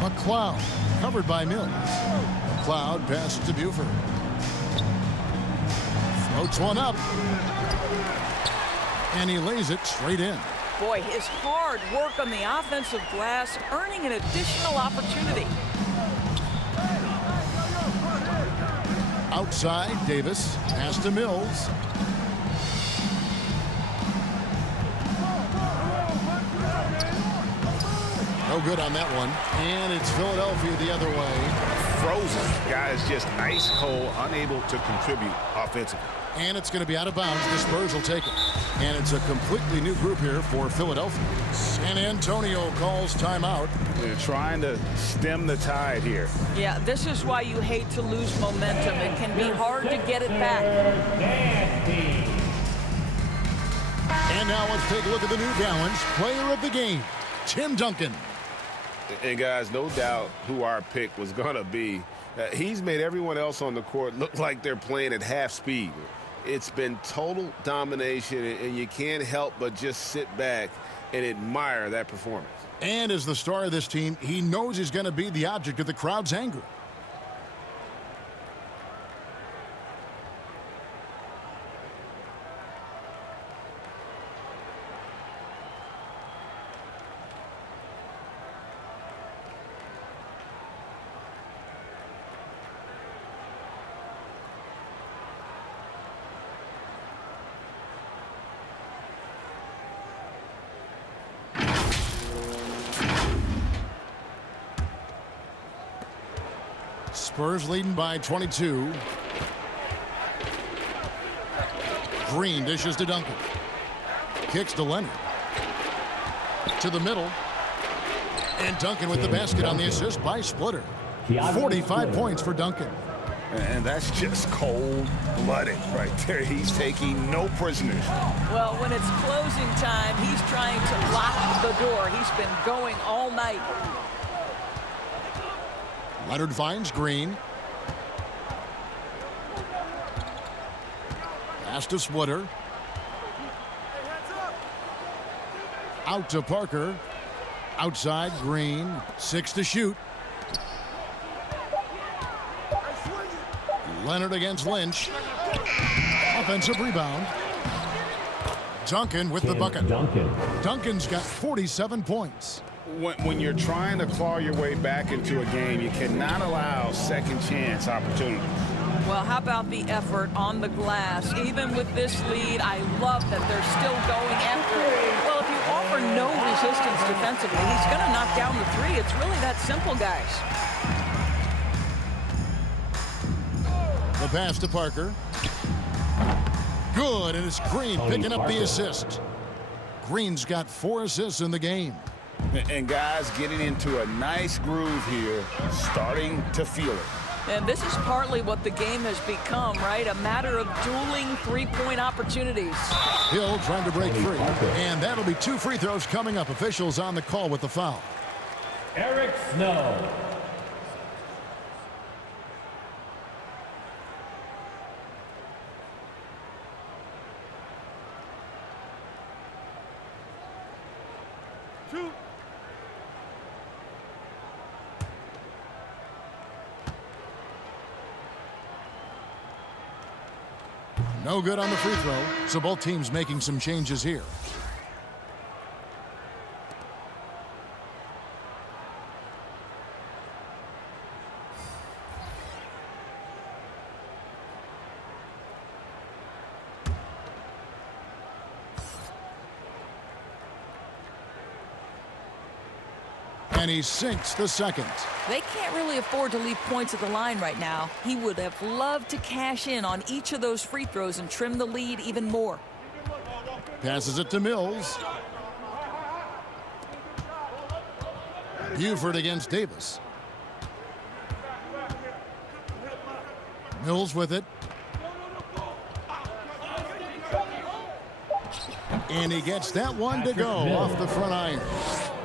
McLeod covered by Mills. McLeod passes to Buford. Floats one up. And he lays it straight in. Boy, his hard work on the offensive glass earning an additional opportunity. Outside, Davis. Pass to Mills. No good on that one. And it's Philadelphia the other way. Frozen. Guys just ice cold, unable to contribute offensively. And it's going to be out of bounds. The Spurs will take it. And it's a completely new group here for Philadelphia. San Antonio calls timeout. They're trying to stem the tide here. Yeah, this is why you hate to lose momentum. It can be hard to get it back. And now let's take a look at the New Balance player of the game, Tim Duncan. And guys, no doubt who our pick was going to be. He's made everyone else on the court look like they're playing at half speed. It's been total domination, and you can't help but just sit back and admire that performance. And as the star of this team, he knows he's going to be the object of the crowd's anger. Spurs leading by 22. Green dishes to Duncan. Kicks to Leonard. To the middle. And Duncan with the basket on the assist by Splitter. 45 points for Duncan. And that's just cold-blooded right there. He's taking no prisoners. Well, when it's closing time, he's trying to lock the door. He's been going all night. Leonard finds Green. Pass to Splitter. Out to Parker. Outside, Green. 6 to shoot. Leonard against Lynch. Offensive rebound. Duncan with the bucket. Duncan's got 47 points. When you're trying to claw your way back into a game, you cannot allow second chance opportunities. Well, how about the effort on the glass? Even with this lead, I love that they're still going after it. Well, if you offer no resistance defensively, he's going to knock down the three. It's really that simple, guys. The pass to Parker. Good, and it's Green picking up the assist. Green's got 4 assists in the game. And guys getting into a nice groove here, starting to feel it. And this is partly what the game has become, right? A matter of dueling three-point opportunities. Hill trying to break free. And that'll be 2 free throws coming up. Officials on the call with the foul. Eric Snow. No good on the free throw, so both teams making some changes here. And he sinks the second. They can't really afford to leave points at the line right now. He would have loved to cash in on each of those free throws and trim the lead even more. Passes it to Mills. Buford against Davis. Mills with it. And he gets that one to go off the front iron.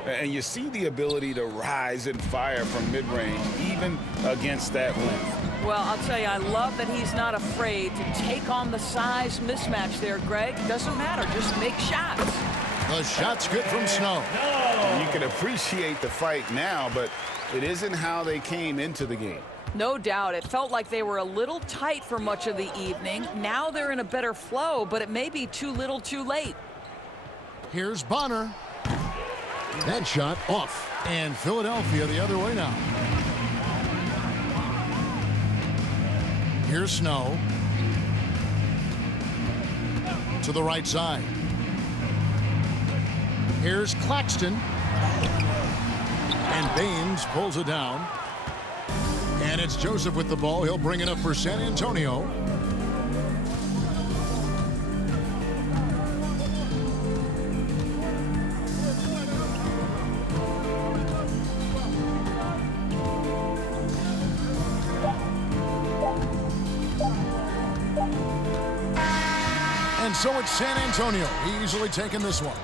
And you see the ability to rise and fire from mid-range, even against that length. Well, I'll tell you, I love that he's not afraid to take on the size mismatch there, Greg. Doesn't matter. Just make shots. The shot's good from Snow. You can appreciate the fight now, but it isn't how they came into the game. No doubt. It felt like they were a little tight for much of the evening. Now they're in a better flow, but it may be too little too late. Here's Bonner. That shot off. And Philadelphia the other way now. Here's Snow. To the right side. Here's Claxton. And Baines pulls it down. And it's Joseph with the ball. He'll bring it up for San Antonio. And so it's San Antonio easily taking this one.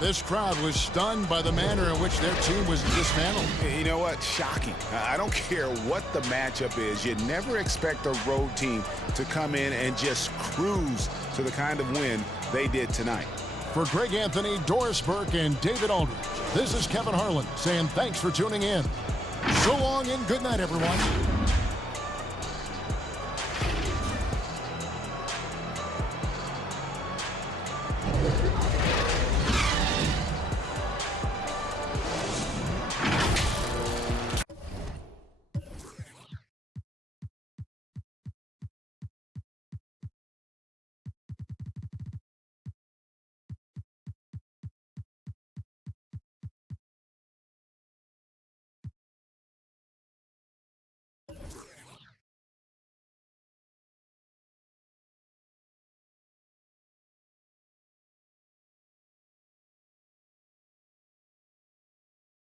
This crowd was stunned by the manner in which their team was dismantled. You know what? Shocking. I don't care what the matchup is. You never expect a road team to come in and just cruise to the kind of win they did tonight. For Greg Anthony, Doris Burke, and David Aldridge, this is Kevin Harlan saying thanks for tuning in. So long and good night, everyone.